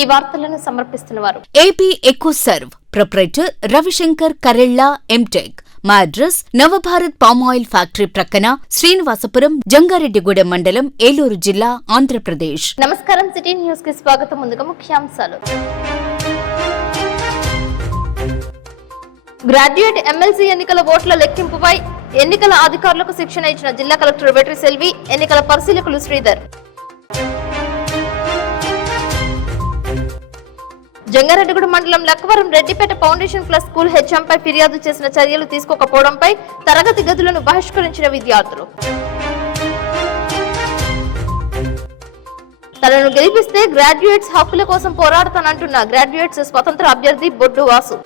ఈ వార్తలను సమర్పిస్తున్నవారు AP ఎకోసర్వ్ proprietor Ravishankar కరెళ్ళ MTech. మా అడ్రస్ నవభారత్ పామాయిల్ ఫ్యాక్టరీ ప్రక్కన, శ్రీనివాసపురం, జంగారెడ్డిగూడెం మండలం, ఏలూరు జిల్లా, ఆంధ్రప్రదేశ్. నమస్కారం. సిటీ న్యూస్ కి స్వాగతం. ముందుగా ముఖ్యాంశాలు. గ్రాడ్యుయేట్ ఎమ్మెల్సీ ఎన్నికల ఓట్ల లెక్కింపుపై ఎన్నికల అధికారులకు శిక్షణ ఇచ్చిన జిల్లా కలెక్టర్ వెట్రి సెల్వి, ఎన్నికల పరిశీలకులు శ్రీధర్. జంగారెడ్డిగూడెం మండలం Lakkavaram Reddipeta foundation plus school హెచ్ఎంపై ఫిర్యాదు చేసిన చర్యలు తీసుకోకపోవడంపై తరగతి గదులను బహిష్కరించిన విద్యార్థులు. తనను గెలిపిస్తే గ్రాడ్యుయేట్స్ హక్కుల కోసం పోరాడతానంటున్న గ్రాడ్యుయేట్స్ స్వతంత్ర అభ్యర్థి బొడ్డు వాసు.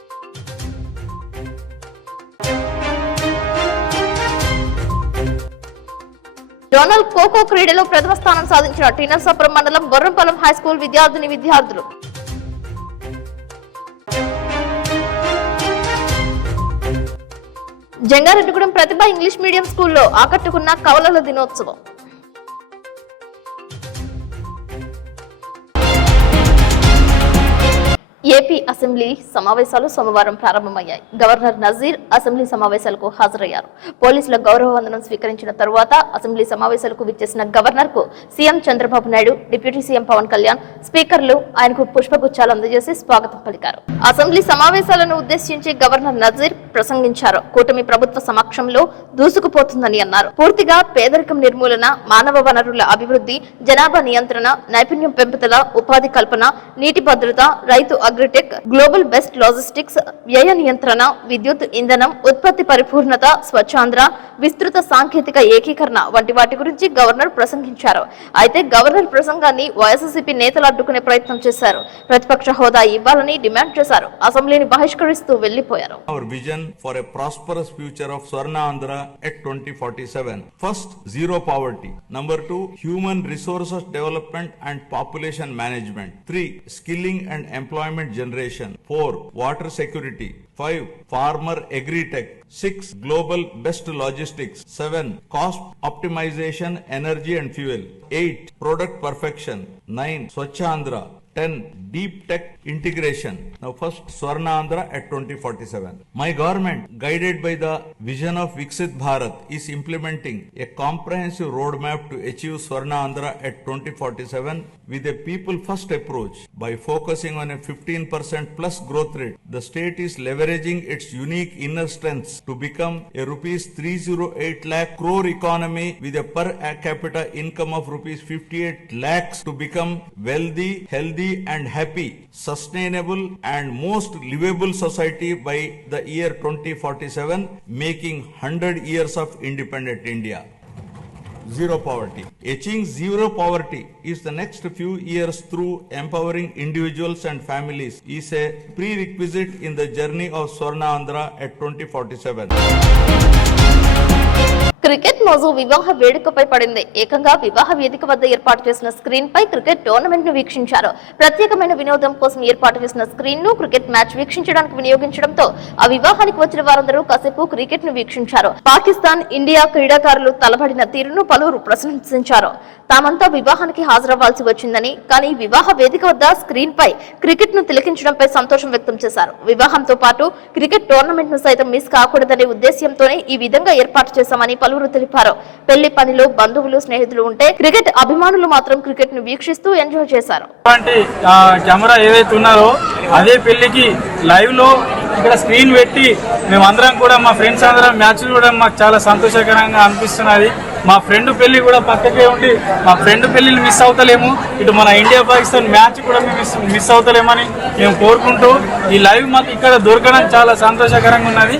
జోనల్ ఖోఖో క్రీడలో ప్రథమ స్థానం సాధించిన టీనర్సాపురం మండలం బొర్రంపాలెం హైస్కూల్ విద్యార్థులు. జంగారెడ్డిగూడెం ప్రతిభ ఇంగ్లీష్ మీడియం స్కూల్లో ఆకట్టుకున్న కవలల దినోత్సవం. ఏపీ అసెంబ్లీ సమావేశాలు సోమవారం ప్రారంభమయ్యాయి. గవర్నర్ నజీర్ అసెంబ్లీ సమావేశాలకు హాజరయ్యారు. పోలీసుల గౌరవ వందనం స్వీకరించిన తరువాత అసెంబ్లీ సమావేశాలకు విచ్చేసిన గవర్నర్ కు CM Chandrababu Naidu, deputy CM Pawan Kalyan, స్పీకర్లు ఆయనకు పుష్పగుచ్చాలు అందజేసి స్వాగతం పలికారు. అసెంబ్లీ సమావేశాలను ఉద్దేశించి గవర్నర్ నజీర్ ప్రసంగించారు. కూటమి ప్రభుత్వ సమక్షంలో దూసుకుపోతుందని అన్నారు. పూర్తిగా పేదరికం నిర్మూలన, మానవ వనరుల అభివృద్ధి, జనాభా నియంత్రణ, నైపుణ్యం పెంపుదల, ఉపాధి కల్పన, నీటి భద్రత, రైతు అగ్రిటెక్, గ్లోబల్ బెస్ట్ లాజిస్టిక్స్, వ్యయ నియంత్రణ, విద్యుత్ ఇంధనం, ఉత్పత్తి పరిపూర్ణత, స్వచ్ఛాంధ్ర, విస్తృత సాంకేతిక ఏకీకరణ వంటి వాటి గురించి గవర్నర్ ప్రసంగించారు. అయితే గవర్నర్ ప్రసంగాన్ని వైఎస్ఆర్సీపీ నేతలు అడ్డుకునే ప్రయత్నం చేశారు. ప్రతిపక్ష హోదా ఇవ్వాలని డిమాండ్ చేశారు. అసెంబ్లీని బహిష్కరిస్తూ వెళ్లిపోయారు. Our vision for a prosperous future of Swarna Andhra at 2047. First, zero poverty. Number 2, human resources development and population management. 3, skilling and employment generation. 4, water security. 5, farmer agri-tech. 6, global best logistics. 7, cost optimization, energy and fuel. 8, product perfection. 9, Swachh Andhra. 10, deep tech integration. Now first, Swarna Andhra at 2047. My government, guided by the vision of Viksit Bharat, is implementing a comprehensive roadmap to achieve Swarna Andhra at 2047 with a people-first approach. By focusing on a 15% plus growth rate, the state is leveraging its unique inner strengths to become a rupees 308 lakh crore economy with a per capita income of rupees 58 lakhs to become wealthy, healthy and happy, sustainable and most livable society by the year 2047, making 100 years of independent India. Zero poverty. Achieving zero poverty is the next few years through empowering individuals and families is a prerequisite in the journey of Swarna Andhra at 2047. Cricket మోజు వివాహ వేడుకపై పడింది. ఏకంగా వివాహ వేదిక వద్ద ఏర్పాటు చేసిన screen పై cricket tournament ను వీక్షించారు. ప్రత్యేకమైన వినోదం కోసం ఏర్పాటు చేసిన స్క్రీన్ ను క్రికెట్ మ్యాచ్ వీక్షించడానికి వినియోగించడంతో ఆ వివాహానికి వచ్చిన వారందరూ కాసేపు క్రికెట్ ను వీక్షించారు. పాకిస్తాన్, ఇండియా క్రీడాకారులు తలబడిన తీరును పలువురు ప్రశంసించారు. తామంతా వివాహానికి హాజరవ్వాల్సి వచ్చిందని, కానీ వివాహ వేదిక వద్ద స్క్రీన్ పై క్రికెట్ ను తిలకించడంపై సంతోషం వ్యక్తం చేశారు. వివాహంతో పాటు క్రికెట్ టోర్నమెంట్ ను సైతం మిస్ కాకూడదనే ఉద్దేశ్యంతోనే ఈ విధంగా ఏర్పాటు చేశామని పలువురు తెలిపారు. పెళ్లి పనిలో బంధువులు, స్నేహితులు ఉంటే క్రికెట్ అభిమానులు మాత్రం క్రికెట్ ను వీక్షిస్తూ ఎంజాయ్ చేశారు. కెమెరా ఏదైతే ఉన్నారో అదే పెళ్లికి లైవ్ లో ఇక్కడ స్క్రీన్ పెట్టి మేమందరం కూడా, మా ఫ్రెండ్స్ అందరం మ్యాచ్ కూడా మాకు చాలా సంతోషకరంగా అనిపిస్తున్నది. మా ఫ్రెండ్ పెళ్లి కూడా పక్కకే ఉండి మా ఫ్రెండ్ పెళ్లిని మిస్ అవుతలేము, ఇటు మన ఇండియా పాకిస్తాన్ మ్యాచ్ కూడా మిస్ అవుతలేమని మేము కోరుకుంటూ ఈ లైవ్ మాకు ఇక్కడ దొరకడం చాలా సంతోషకరంగా ఉన్నది.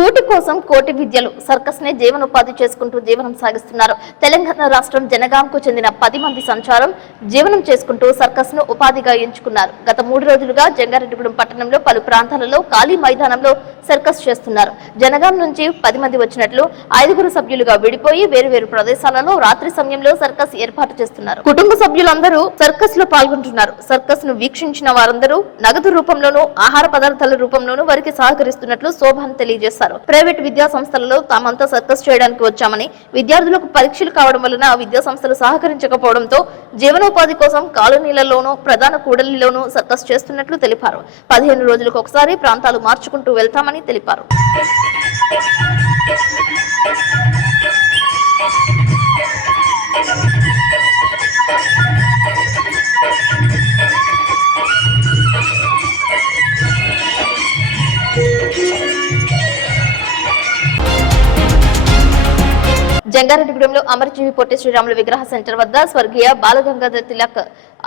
కూటి కోసం కోటి విద్యలు సర్కస్ నే జీవనోపాధి చేసుకుంటూ జీవనం సాగిస్తున్నారు. తెలంగాణ రాష్ట్రం జనగాంకు చెందిన 10 మంది సంచారం జీవనం చేసుకుంటూ సర్కస్ ను ఉపాధిగా ఎంచుకున్నారు. గత 3 రోజులుగా జంగారెడ్డిగూడెం పట్టణంలో పలు ప్రాంతాలలో ఖాళీ మైదానంలో సర్కస్ చేస్తున్నారు. జనగాం నుంచి 10 మంది వచ్చినట్లు 5 సభ్యులుగా విడిపోయి వేరువేరు ప్రదేశాలలో రాత్రి సమయంలో సర్కస్ ఏర్పాటు చేస్తున్నారు. కుటుంబ సభ్యులందరూ సర్కస్ లో పాల్గొంటున్నారు. సర్కస్ ను వీక్షించిన వారందరూ నగదు రూపంలోనూ, ఆహార పదార్థాల రూపంలోనూ వారికి సహకరిస్తున్నట్లు శోభన్ తెలియజేశారు. తెలిపారు. ప్రైవేట్ విద్యా సంస్థలలో తామంతా సర్కస్ చేయడానికి వచ్చామని, విద్యార్థులకు పరీక్షలు కావడం వలన విద్యా సంస్థలు సహకరించకపోవడంతో జీవనోపాధి కోసం కాలనీలలోనూ ప్రధాన కూడలిలోనూ సర్కస్ చేస్తున్నట్లు తెలిపారు. 15 రోజులకు ఒకసారి ప్రాంతాలు మార్చుకుంటూ వెళ్తామని తెలిపారు. జంగారెడ్డిగూడెంలో అమరజీవి పొట్టి శ్రీరాములు విగ్రహ సెంటర్ వద్ద స్వర్గీయ బాలగంగాధర్ తిలక్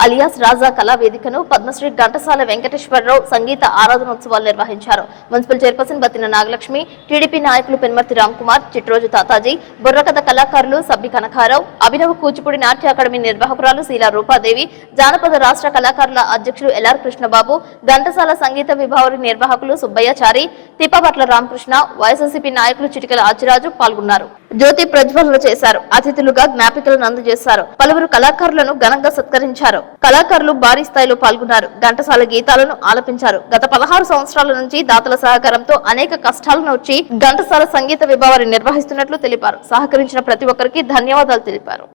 అలియాస్ రాజా కళా వేదికను పద్మశ్రీ ఘంటసాల వెంకటేశ్వరరావు సంగీత ఆరాధనోత్సవాలు నిర్వహించారు. Municipal chairperson Battina Nagalakshmi, TDP నాయకులు పెన్మర్తి రామ్కుమార్, చిట్రోజు తాతాజీ, బుర్రకథ కళాకారులు సబ్బి కనకారావు, అభినవ కూచిపూడి నాట్య అకాడమీ నిర్వాహకురాలు శీలా రూపాదేవి, జానపద రాష్ట్ర కళాకారుల అధ్యక్షులు ఎల్ఆర్ కృష్ణబాబు, ఘంటసాల సంగీత విభావరి నిర్వాహకులు సుబ్బయ్యచారి, తిప్పపట్ల రామకృష్ణ, వైఎస్ఆర్సీపీ నాయకులు చిటికల ఆచిరాజు పాల్గొన్నారు. జ్యోతి ప్రజ్వలన చేశారు. అతిథులుగా జ్ఞాపికలను అందజేశారు. పలువురు కళాకారులను ఘనంగా సత్కరించారు. కళాకారులు భారీ స్థాయిలో పాల్గొన్నారు. ఘంటసాల గీతాలను ఆలపించారు. గత 16 సంవత్సరాల నుంచి దాతల సహకారంతో అనేక కష్టాలను వచ్చి ఘంటసాల సంగీత విభావరి నిర్వహిస్తున్నట్లు తెలిపారు. సహకరించిన ప్రతి ఒక్కరికి ధన్యవాదాలు తెలిపారు.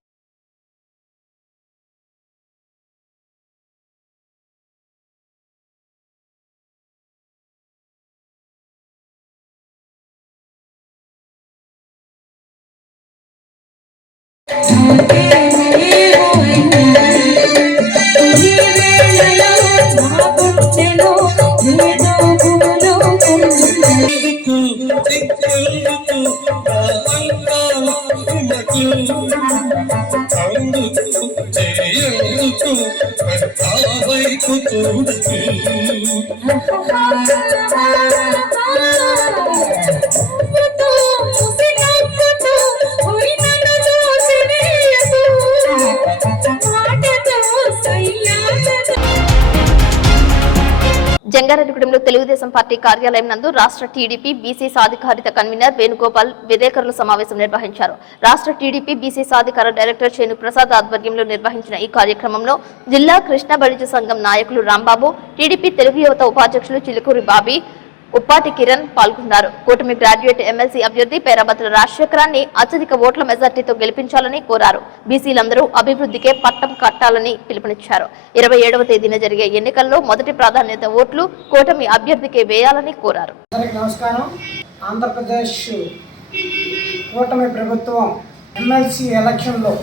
జంగారెడ్డిగూడెంలో తెలుగుదేశం పార్టీ కార్యాలయం నందు రాష్ట్ర టీడీపీ బీసీ సాధికారిత కన్వీనర్ వేణుగోపాల్ విలేకరుల సమావేశం నిర్వహించారు. రాష్ట్ర టీడీపీ బీసీ సాధికార డైరెక్టర్ చేను ప్రసాద్ ఆధ్వర్యంలో నిర్వహించిన ఈ కార్యక్రమంలో జిల్లా కృష్ణ బలిజ సంఘం నాయకులు రాంబాబు, టీడీపీ తెలుగు యువత ఉపాధ్యక్షులు చిలుకూరి బాబీ, ఉప్పాటి కిరణ్ పాల్గొన్నారు. కూటమి గ్రాడ్యుయేట్ ఎమ్మెల్సీ అభ్యర్థి పేరాబత్తుల రాజశేఖరాన్ని అత్యధిక ఓట్ల మెజార్టీతో గెలిపించాలని కోరారు. బీసీలందరూ అభివృద్ధికే పట్టం కట్టాలని పిలుపునిచ్చారు. 27వ తేదీన జరిగే ఎన్నికల్లో మొదటి ప్రాధాన్యత ఓట్లు కూటమి అభ్యర్థికే వేయాలని కోరారు. నమస్కారం. ఆంధ్రప్రదేశ్ కూటమి ప్రభుత్వం ఎమ్మెల్సీ ఎలక్షన్లో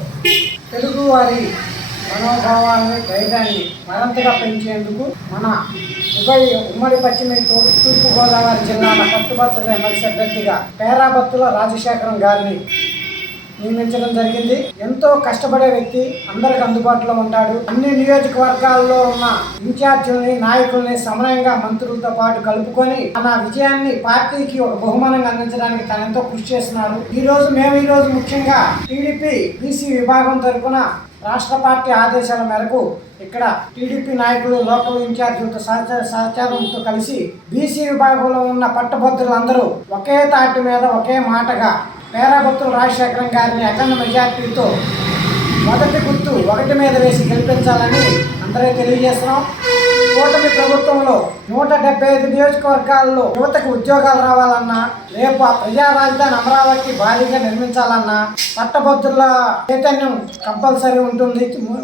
తెలుగువారి మనోభావాన్ని, ధైర్యాన్ని మరింతగా పెంచేందుకు మన ఉమ్మడి పశ్చిమ తూర్పు గోదావరి జిల్లాల పట్టుబత్తుల ఎమ్మెల్సీ అభ్యర్థిగా పేరాబత్తుల రాజశేఖరం గారిని నియమించడం జరిగింది. ఎంతో కష్టపడే వ్యక్తి, అందరికి అందుబాటులో ఉంటాడు. అన్ని నియోజకవర్గాల్లో ఉన్న ఇన్ఛార్జీలని, నాయకుల్ని సమన్వయంగా మంత్రులతో పాటు కలుపుకొని తన విజయాన్ని పార్టీకి ఒక బహుమానంగా అందించడానికి తను ఎంతో కృషి చేస్తున్నారు. ఈ రోజు ముఖ్యంగా టీడీపీ బీసీ విభాగం తరఫున రాష్ట్ర పార్టీ ఆదేశాల మేరకు ఇక్కడ టీడీపీ నాయకులు, లోకల్ ఇన్ఛార్జీలతో సహచారంతో కలిసి బీసీ విభాగంలో ఉన్న పట్టభద్రులందరూ ఒకే తాటి మీద ఒకే మాటగా పేరాబత్తుల రాజశేఖరం గారిని అఖండ మెజార్టీతో మొదటి గుర్తు 1 మీద వేసి గెలిపించాలని అందరూ తెలియజేస్తున్నాం. కూటమి ప్రభుత్వంలో 175 నియోజకవర్గాల్లో యువతకు ఉద్యోగాలు రావాలన్నా, రేపు ఆ ప్రజా రాజధాని అమరావతి భారీగా నిర్మించాలన్నా పట్టభద్రుల చైతన్యం కంపల్సరీ ఉంటుంది,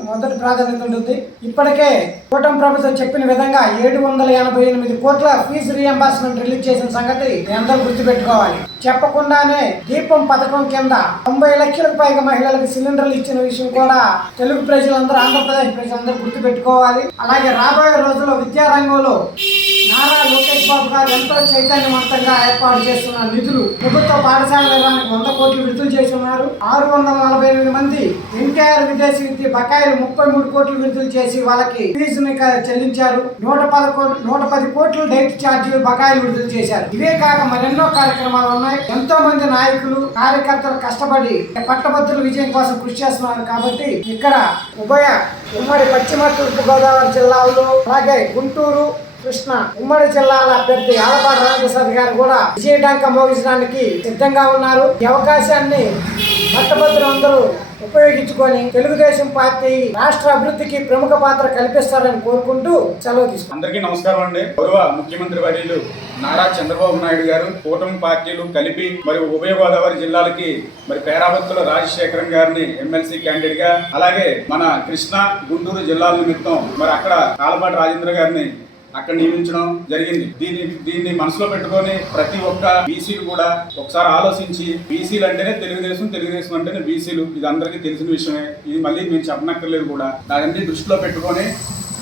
మొదటి ప్రాధాన్యత ఉంటుంది. ఇప్పటికే కూటమి ప్రభుత్వం చెప్పిన విధంగా 788 కోట్ల ఫీజు రీఎంబర్స్మెంట్ రిలీజ్ చేసిన సంగతి అందరూ గుర్తుపెట్టుకోవాలి. చెప్పకుండానే దీపం పథకం కింద 90 లక్షలకు పైగా మహిళలకు సిలిండర్లు ఇచ్చిన విషయం కూడా తెలుగు ప్రజలందరూ, ఆంధ్రప్రదేశ్ ప్రజలందరూ గుర్తుపెట్టుకోవాలి. అలాగే రాబోయే రోజుల్లో విద్యారంగంలో నారా లోకేష్ బాబు గారు ఎంతో చైతన్యవంతంగా ఏర్పాటు చేస్తున్న నిధులు, ప్రభుత్వ పాఠశాల నిర్వహణకు 100 కోట్లు విడుదల చేసి ఉన్నారు. 648 మంది ఎన్టీఆర్ విదేశీ విద్య బకాయిలు 33 కోట్లు విడుదల చేసి వాళ్ళకి ఫీజుని చెల్లించారు. 110 కోట్లు డైట్ ఛార్జీలు బకాయిలు విడుదల చేశారు. ఇవే కాక మరెన్నో కార్యక్రమాలు ఉన్నాయి. ఎంతో మంది నాయకులు, కార్యకర్తలు కష్టపడి పట్టభద్రుల విజయం కోసం కృషి చేస్తున్నారు. కాబట్టి ఇక్కడ ఉమ్మడి పశ్చిమ తూర్పు గోదావరి జిల్లాలో, అలాగే గుంటూరు, కృష్ణ ఉమ్మడి జిల్లాల అభ్యర్థి ఆలపాటి రామప్రసాద్ గారు కూడా విజయడంక మోగించడానికి సిద్ధంగా ఉన్నారు. ఈ అవకాశాన్ని పట్టభద్రులందరూ ఉపయోగించుకొని తెలుగుదేశం పార్టీ రాష్ట్ర అభివృద్ధికి ప్రముఖ పాత్ర కల్పిస్తారని కోరుకుంటూ సెలవు తీసుకుంటాం. అందరికీ నమస్కారం అండి. గౌరవ ముఖ్యమంత్రి వర్యులు నారా చంద్రబాబు నాయుడు గారు కూటమి పార్టీలు కలిపి మరి ఉభయ గోదావరి జిల్లాలకి మరి పేరావత్తుల రాజశేఖరన్ గారిని ఎమ్మెల్సీ క్యాండిడేట్ గా, అలాగే మన కృష్ణా గుంటూరు జిల్లాల నిమిత్తం మరి అక్కడ కాలపాటి రాజేంద్ర గారిని అక్కడ నియమించడం జరిగింది. దీన్ని మనసులో పెట్టుకొని ప్రతి ఒక్క బీసీలు కూడా ఒకసారి ఆలోచించి, బీసీలు అంటేనే తెలుగుదేశం అంటేనే బీసీలు, ఇది అందరికీ తెలిసిన విషయమే, ఇది మళ్ళీ మేము చెప్పనక్కర్లేదు కూడా. దాన్ని దృష్టిలో పెట్టుకొని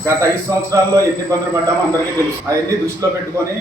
గత 5 సంవత్సరాల్లో ఎన్ని ఇబ్బందులు పడ్డామో అందరికీ తెలుసు. అవన్నీ దృష్టిలో పెట్టుకొని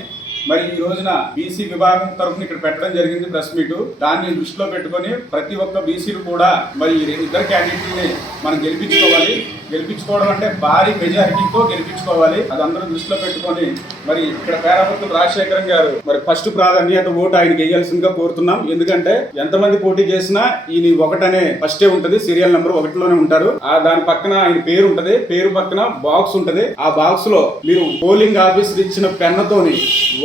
మరి ఈ రోజున బీసీ విభాగం తరఫున ఇక్కడ పెట్టడం జరిగింది ప్రెస్ మీట్. దాన్ని దృష్టిలో పెట్టుకొని ప్రతి ఒక్క బీసీలు కూడా మరి ఇద్దరు క్యాండిడేట్ని మనం గెలిపించుకోవడం అంటే భారీ మెజారిటీతో గెలిపించుకోవాలి. అది అందరూ దృష్టిలో పెట్టుకొని మరి ఇక్కడ పేరావత్తుల రాజశేఖరన్ గారు మరి ఫస్ట్ ప్రాధాన్యత ఓటు ఆయనకి వేయాల్సిందిగా కోరుతున్నాం. ఎందుకంటే ఎంతమంది పోటీ చేసినా ఈయన ఒకటనే ఫస్టే ఉంటది, సీరియల్ నెంబర్ 1లోనే ఉంటారు. దాని పక్కన ఆయన పేరు ఉంటది, పేరు పక్కన బాక్స్ ఉంటది. ఆ బాక్స్ లో మీరు పోలింగ్ ఆఫీసర్ ఇచ్చిన పెన్నతోని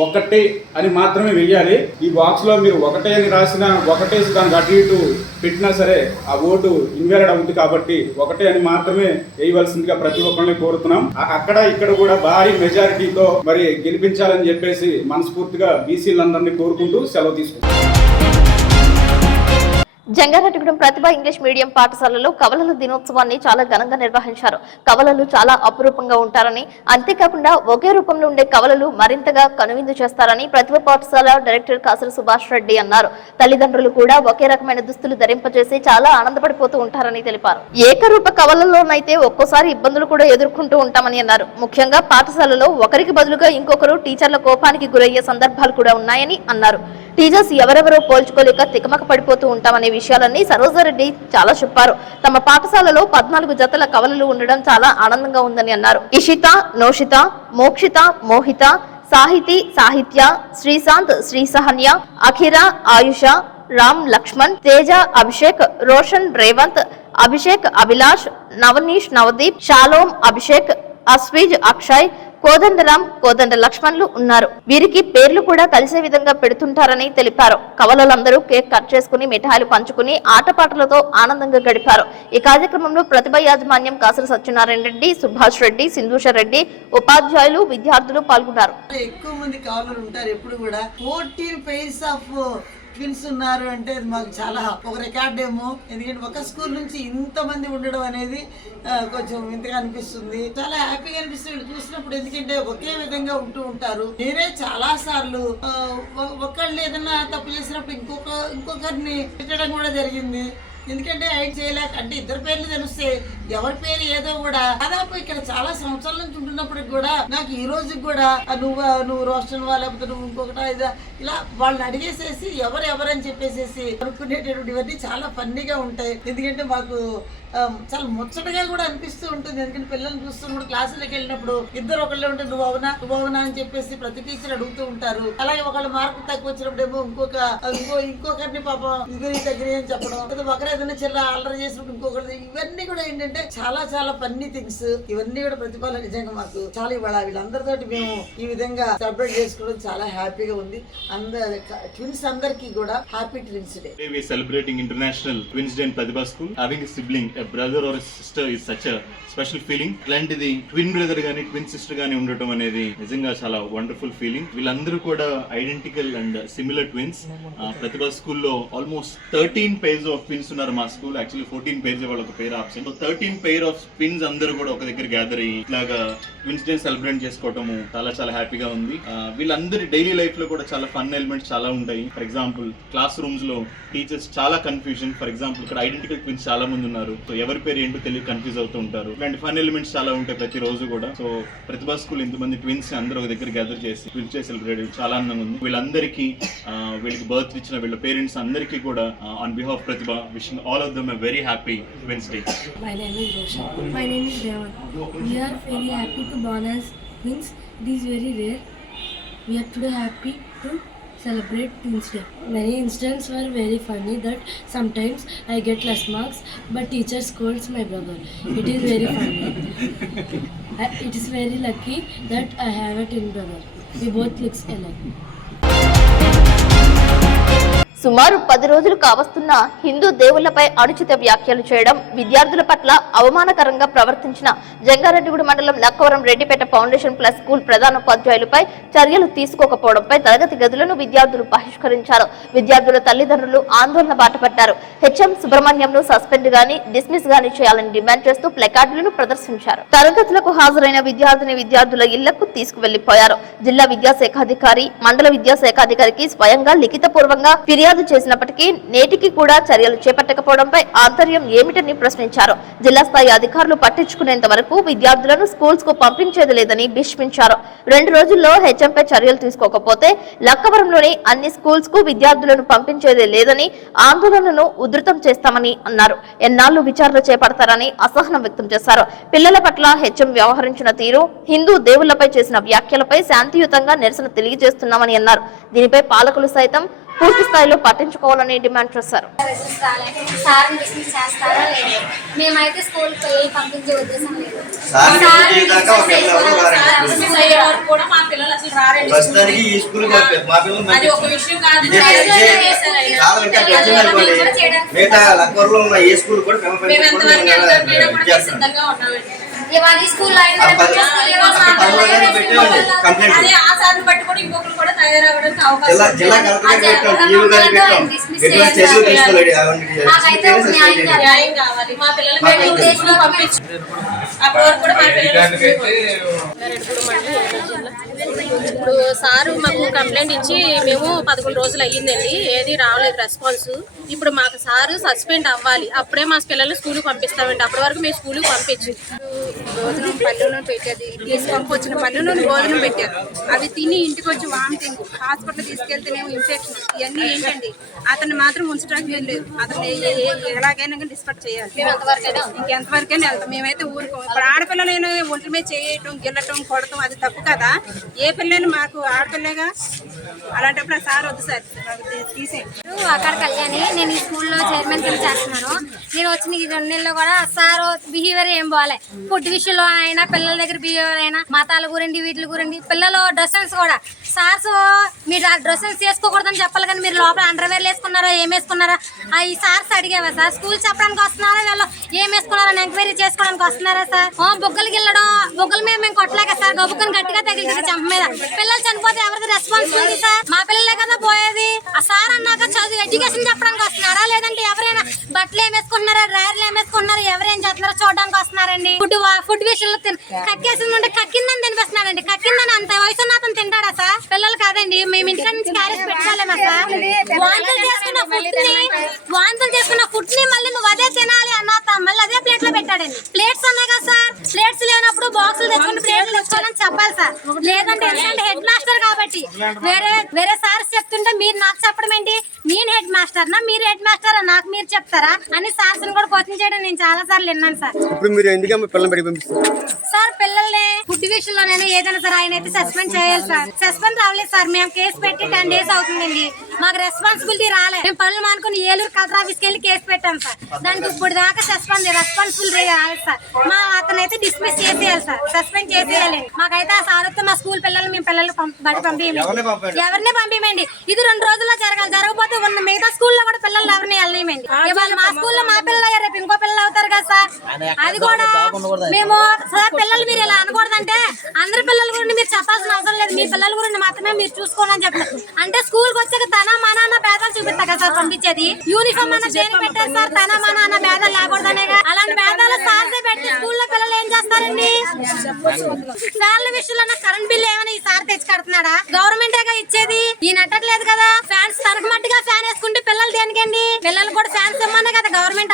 ఒకటి అని మాత్రమే వెయ్యాలి. ఈ బాక్స్ లో మీరు ఒకటే అని రాసిన ఒకటేసి దానికి అటు ఇటు పెట్టినా సరే ఆ ఓటు ఇన్వాలిడ్ అవుతుంది. కాబట్టి ఒకటే అని మాత్రమే వేయవలసిందిగా ప్రతి ఒక్కరిని కోరుతున్నాం. అక్కడ ఇక్కడ కూడా భారీ మెజారిటీతో మరి గెలిపించాలని చెప్పేసి మనస్ఫూర్తిగా బీసీలందరినీ కోరుకుంటూ సెలవు తీసుకుంటాం. జంగారెడ్డిగూడెం ప్రతిభ ఇంగ్లీష్ మీడియం పాఠశాలలో కవలల దినోత్సవాన్ని చాలా ఘనంగా నిర్వహించారు. కవలలు చాలా అపురూపంగా ఉంటారని, అంతేకాకుండా ఒకే రూపంలో ఉండే కవలలు మరింతగా కనువిందు చేస్తారని ప్రతిభ పాఠశాల డైరెక్టర్ కాసర సుభాష్ రెడ్డి అన్నారు. తల్లిదండ్రులు కూడా ఒకే రకమైన దుస్తులు ధరింపజేసి చాలా ఆనందపడిపోతూ ఉంటారని తెలిపారు. ఏకరూప కవలలోనైతే ఒక్కోసారి ఇబ్బందులు కూడా ఎదుర్కొంటూ ఉంటామని అన్నారు. ముఖ్యంగా పాఠశాలలో ఒకరికి బదులుగా ఇంకొకరు టీచర్ల కోపానికి గురయ్యే సందర్భాలు కూడా ఉన్నాయని అన్నారు. టీచర్స్ ఎవరెవరో పోల్చుకోలేక తికమక పడిపోతూ ఉంటామనే విషయాలన్నీ సరోజారెడ్డి చాలా చెప్పారు. తమ పాఠశాలలో 14 జతల కవలలు ఉండడం చాలా ఆనందంగా ఉందని అన్నారు. ఇషిత, నోషిత, మోక్షిత, మోహిత, సాహితి, సాహిత్య, శ్రీశాంత్, శ్రీసహన్య, అఖిర, ఆయుష, రామ్, లక్ష్మణ్, తేజ, అభిషేక్, రోషన్, రేవంత్, అభిషేక్, అభిలాష్, నవనీష్, నవదీప్, షాలోమ్, అభిషేక్, అస్విజ్, అక్షయ్, కోదండరాం, కోదండ లక్ష్మణ్లు ఉన్నారు. వీరికి పేర్లు కూడా కలిసే విధంగా పెడుతుంటారని తెలిపారు. కవలలందరూ కేక్ కట్ చేసుకుని మిఠాయిలు పంచుకుని ఆటపాటలతో ఆనందంగా గడిపారు. ఈ కార్యక్రమంలో ప్రతిభ యాజమాన్యం కాసర సత్యనారాయణ రెడ్డి, సుభాష్ రెడ్డి, సింధూష రెడ్డి, ఉపాధ్యాయులు, విద్యార్థులు పాల్గొన్నారు. ఎక్కువ మంది కవలలు ఉంటారు. ఎప్పుడు కూడా 14 pairs ఆఫ్ ట్విన్స్ ఉన్నారు అంటే మాకు చాలా ఒక రికార్డ్ ఏమో. ఎందుకంటే ఒక స్కూల్ నుంచి ఇంతమంది ఉండడం అనేది కొంచెం వింతగా అనిపిస్తుంది, చాలా హ్యాపీగా అనిపిస్తుంది చూసినప్పుడు. ఎందుకంటే ఒకే విధంగా ఉంటూ ఉంటారు. నేనే చాలా సార్లు ఒకళ్ళు ఏదైనా తప్పు చేసినప్పుడు ఇంకొకరిని పెట్టడం కూడా జరిగింది. ఎందుకంటే ఆయన చేయలేక, అంటే ఇద్దరు పేర్లు తెలిస్తే ఎవరి పేరు ఏదో కూడా దాదాపు ఇక్కడ చాలా సంవత్సరాల నుంచి ఉంటున్నప్పటికి కూడా నాకు ఈ రోజుకి కూడా నువ్వు రోషన్ వా లేకపోతే నువ్వు ఇంకొకట ఇలా వాళ్ళని అడిగేసేసి ఎవరని చెప్పేసేసి అనుకునేటటువంటివన్నీ చాలా ఫన్నీగా ఉంటాయి. ఎందుకంటే మాకు చాలా ముచ్చటగా కూడా అనిపిస్తూ ఉంటుంది. ఎందుకంటే పిల్లల్ని చూస్తున్నప్పుడు క్లాసులకు వెళ్ళినప్పుడు ఇద్దరు ఒకళ్ళే ఉంటే నువ్వు అవునా అని చెప్పేసి ప్రతి టీచర్ అడుగుతూ ఉంటారు. అలాగే ఒకళ్ళు మార్కు తక్కువ వచ్చినప్పుడు ఏమో ఇంకొకరిని పాపం ఇద్దరి దగ్గర అని చెప్పడం, ఒకరు ఏదైనా చిల్ల అల్లరి చేసినప్పుడు ఇంకొకరు, ఇవన్నీ కూడా ఏంటంటే చాలా చాలా ఫన్నీ థింగ్స్. ఇవన్నీ కూడా ప్రతిఫలం నిజంగా మాకు చాలా ఇవాళ వీళ్ళందరితోటి మేము ఈ విధంగా సెలబ్రేట్ చేసుకోవడం చాలా హ్యాపీగా ఉంది. ట్విన్స్ అందరికీ కూడా happy twins day. We are celebrating International Twins Day in Pratibha School. Having a sibling, a brother or a sister is such a special feeling. ఇలాంటిది ట్విన్ బ్రదర్ గానీ ట్విన్ సిస్టర్ గానీ ఉండటం అనేది నిజంగా చాలా వండర్ఫుల్ ఫీలింగ్. వీళ్ళందరూ కూడా identical and similar twins. ప్రతిభా స్కూల్లో ఆల్మోస్ట్ 13 pairs ఆఫ్ ట్విన్స్ ఉన్నారు మా స్కూల్. యాక్చువల్లీ 14 pairs వాళ్ళ ఒక పేర్ ఆప్షన్. 13 pair ఆఫ్ ట్విన్స్ అందరూ కూడా ఒక దగ్గర గ్యాదర్ అయ్యి ఇట్లాగా ట్విన్స్ డే సెలబ్రేట్ చేసుకోవటము చాలా చాలా హ్యాపీగా ఉంది. వీళ్ళందరి డైలీ లైఫ్ లో కూడా చాలా ఫన్ ఎలిమెంట్స్ చాలా ఉంటాయి. ఫర్ ఎగ్జాంపుల్ క్లాస్ రూమ్స్ లో టీచర్స్ చాలా కన్ఫ్యూజన్. ఫర్ ఎగ్జాంపుల్ ఇక్కడ ఐడెంటికల్ ట్విన్స్ చాలా మంది ఉన్నారు, సో ఎవరి పేరు ఏంటో తెలియదు కన్ఫ్యూజ్ అవుతూ ఉంటారు. ఇలాంటి ఫన్ ఎలిమెంట్స్ చాలా ఉంటాయి ప్రతి రోజు కూడా. సో ప్రతిభా స్కూల్ ఇంతమంది ట్విన్స్ అందరూ ఒక దగ్గర గ్యాదర్ చేసి ట్విన్స్ డే సెలబ్రేట్ చాలా ఆనందంగా ఉంది. వీళ్ళందరికీ వీళ్ళకి బర్త్ ఇచ్చిన వీళ్ళ పేరెంట్స్ అందరికీ కూడా on behalf Pratibha wishing all of them a very happy twins day. My name is Roshan. My name is Devan. We are very happy to born as twins. It is very rare. We are today happy to celebrate Twins Day. Many instances were very funny that sometimes I get less marks but teacher scolds my brother. It is very funny. It is very lucky that I have a twin brother. We both looks alike. సుమారు 10 రోజులు కావస్తున్న హిందూ దేవుళ్లపై అనుచిత వ్యాఖ్యలు చేయడం, విద్యార్థుల పట్ల అవమానకరంగా ప్రవర్తించిన జంగారెడ్డిగూడ మండలం Lakkavaram Reddipeta foundation plus school ప్రధానోపాధ్యాయులపై చర్యలు తీసుకోకపోవడంపై తరగతి గదులను విద్యార్థులు బహిష్కరించారు. విద్యార్థుల తల్లిదండ్రులు ఆందోళన బాటపట్టారు. హెచ్ఎం సుబ్రహ్మణ్యంను సస్పెండ్ గాని డిస్మిస్ గాని చేయాలని డిమాండ్ చేస్తూ ప్లకార్డులను ప్రదర్శించారు. తరగతులకు హాజరైన విద్యార్థుల ఇళ్లకు తీసుకువెళ్లిపోయారు. జిల్లా విద్యాశాఖాధికారి, మండల విద్యాశాఖాధికారికి స్వయంగా లిఖితపూర్వంగా ఫిర్యాదు చేసినప్పటికీ నేటికి కూడా చర్యలు చేపట్టకపోవడంపై ఆంతర్యం ఏమిటని ప్రశ్నించారు. జిల్లా స్థాయి అధికారులు పట్టించుకునేంత వరకు విద్యార్థులను స్కూల్స్ కు పంపించేది లేదని భీష్మించారు. 2 రోజుల్లో హెచ్ఎంపై చర్యలు తీసుకోకపోతే లక్కవరంలోని అన్ని స్కూల్స్ కు విద్యార్థులను పంపించేది లేదని ఆందోళనను ఉధృతం చేస్తామని అన్నారు. ఎన్నాళ్లు విచారణ చేపడతారని అసహనం వ్యక్తం చేశారు. పిల్లల పట్ల హెచ్ఎం వ్యవహరించిన తీరు, హిందూ దేవుళ్లపై చేసిన వ్యాఖ్యలపై శాంతియుతంగా నిరసన తెలియజేస్తున్నామని అన్నారు. దీనిపై పాలకులు సైతం పూర్తి స్థాయిలో పట్టించుకోవాలని డిమాండ్ చేశారు. మేమైతే స్కూల్ పంపించే ఉద్దేశం లేదు. ప్రస్తుతానికి ఈ స్కూల్ మా పిల్లలు మిగతా లక్కవరంలో ఉన్న ఏ స్కూల్ కూడా జిల్లా ఇప్పుడు సారు మాకు కంప్లైంట్ ఇచ్చి మేము 11 రోజులు అయ్యిందండి, ఏది రావలేదు రెస్పాన్స్. ఇప్పుడు మాకు సారు సస్పెండ్ అవ్వాలి, అప్పుడే మా పిల్లల్ని స్కూల్కి పంపిస్తామండి. అప్పటి వరకు మేము స్కూల్కి పంపించు. భోజనం పల్లెలను పెట్టేది, తీసుకొచ్చిన పల్లెలను భోజనం పెట్టారు. అవి తిని ఇంటికి వచ్చి వామిటింగ్, హాస్పిటల్ తీసుకెళ్తేనేమో ఇన్ఫెక్షన్. ఇవన్నీ ఏంటండి? అతన్ని మాత్రం ఉంచడానికి ఏం లేదు. అతన్ని ఎలాగైనా డిస్కస్ చేయాలి. ఇంకెంతవరకైనా వెళ్తాం. మేమైతే ఊరుకోం. ఇప్పుడు ఆడపిల్లలైనా ఒంటి మీద చేయటం, గిల్లటం, కొడటం అది తప్పు కదా. ఏ పిల్లని మాకు ఆడపిల్లగా, అలాంటప్పుడు సార్ వద్దు సార్ తీసేయండి. అక్కడ కళ్యాణి, నేను ఈ స్కూల్లో చైర్మన్ కింద చేస్తున్నాను. నేను వచ్చిన ఈ 2 నెలల్లో కూడా సార్ బిహేవియర్ ఏం బాగాలే. ఫుడ్ విషయంలో అయినా, పిల్లల దగ్గర బిహేవియర్ అయినా, మతాల గురించి వీటి గురించి, పిల్లలు డ్రెస్సెస్ కూడా సార్స్ మీరు డ్రెస్సెస్ వేసుకోకూడదని చెప్పాలి, కానీ మీరు లోపల అండర్వేర్ వేసుకున్నారా, ఏం వేసుకున్నారా ఈ సార్స్ అడిగేవా సార్? స్కూల్ చెప్పడానికి వస్తున్నారా, వీళ్ళు ఏం వేసుకున్నారని ఎంక్వైరీ చేసుకోవడానికి వస్తున్నారా సార్? బొగ్గలు గిల్లడం, బొగ్గల మీద మేము కొట్టలేక సార్, గబుక్కని గట్టిగా తగిలింది చెంప మీద. పిల్లలు చనిపోతే ఎవరిది రెస్పాన్సిబిలిటీ సార్? మా పిల్లలే కదా పోయేది. ఆ సార్ అన్నాక చదువు ఎడ్యుకేషన్ చెప్పడానికి వస్తున్నారా, లేదంటే ఎవరైనా బట్టలు ఏం వేసుకుంటున్నారా, డ్రైర్లు ఏం వేసుకుంటున్నారా, ఎవరేం చేస్తున్నారో చూడడానికి వస్తున్నారండి? ఫుడ్ విషయంలో కక్కేసింది ఉంటే కక్కిందని తినిపిస్తున్నాడండి. కక్కిందని అంత వయసు ఉన్న అతను తింటాడా సార్? పిల్లలు కాదండి, మేము ఇంటి నుంచి క్యారేజ్ పెట్టుకోలేమా సార్? వాంతులు చేసుకున్న ఫుడ్ ని మళ్ళీ నువ్వు అదే తినాలి అన్న, మళ్ళీ అదే ప్లేట్ లో పెట్టాడండి. ప్లేట్స్ ఉన్నాయి కదా సార్, ప్లేట్స్ లేనప్పుడు బాక్సులు తెచ్చుకుని ప్లేట్లు తెచ్చుకోవాలని చెప్పాలి సార్. లేదంటే హెడ్ మాస్టర్ కాబట్టి వేరే సార్స్ చెప్తుంటే మీరు నాకు చెప్పడం ఏంటి? నేను హెడ్ మాస్టర్ నా, మీరు హెడ్ మాస్టర్ నాకు మీరు చెప్తారా అని సార్స్ కూడా క్వశ్చన్ చేయడం నేను చాలా సార్లు విన్నాను సార్. ఇప్పుడు మీరు ఎందుకమ్మా పిల్లల్ని బయట పంపిస్తారు సార్? పిల్లల్ని ఫుడ్ విషయంలోనైనా ఏదైనా సార్ ఆయన అయితే సస్పెండ్ చేయాలి సార్. సస్పెండ్ రావలేదు సార్, మేము కేసు పెట్టి 10 days అవుతుందండి. మాకు రెస్పాన్సిబిలిటీ రాలేదు. మేము పనులు మానుకుని ఏలూరు కలెక్టర్ ఆఫీస్కి వెళ్ళి కేసు పెట్టాం సార్. దానికి ఇప్పుడు దాకా రెస్పాన్సిబిలిటీ రాలేదు సార్. మా అతనైతే డిస్మిస్ చేసేయాలి సార్, సస్పెండ్ చేసేయాలి. మాకైతే ఆ సార్ వస్తే మా స్కూల్ పిల్లలు మేము పిల్లలు బయట ఎవరిని పంపించండి. ఇది 2 రోజుల్లో జరగాలి. జరగకపోతే ఉన్న మిగతా స్కూల్లో కూడా పిల్లలు ఎవరిని వెళ్ళనివ్వండి. ఇవాళ మా స్కూల్లో మా పిల్లలు అయ్యారు, రేపు ఇంకో పిల్లలు అవుతారు కదా సార్. అది కూడా మేము సార్ పిల్లలు మీరు ఇలా అనకూడదంటే అందరి పిల్లల గురించి మీరు చెప్పాల్సిన అవసరం లేదు, మీ పిల్లల గురించి మాత్రమే మీరు చూసుకోవాలని చెప్తారు. అంటే స్కూల్కి వచ్చాక తన మన అన్న భేదాలు చూపిస్తా కదా సార్ పంపించేది. యూనిఫామ్ అన్న దేని పెట్టారు సార్? తన మన అన్న భేదాలు లేకూడదనేగా. అలాంటి భేదాలు సార్సే పెట్టి స్కూల్లో పిల్లలు ఏం చేస్తారండి? ఫ్యాన్ల విషయంలో కరెంట్ బిల్ ఏమైనా ఈ సార్ తెచ్చి కడుతున్నాడా? గవర్నమెంటే ఇచ్చేది, ఈ నట్టట్లేదు కదా. ఫ్యాన్స్ తనకు మట్టిగా ఫ్యాన్ వేసుకుంటే పిల్లలు దేనికండి? పిల్లలు కూడా ఫ్యాన్స్ ఇమ్మనే కదా గవర్నమెంట్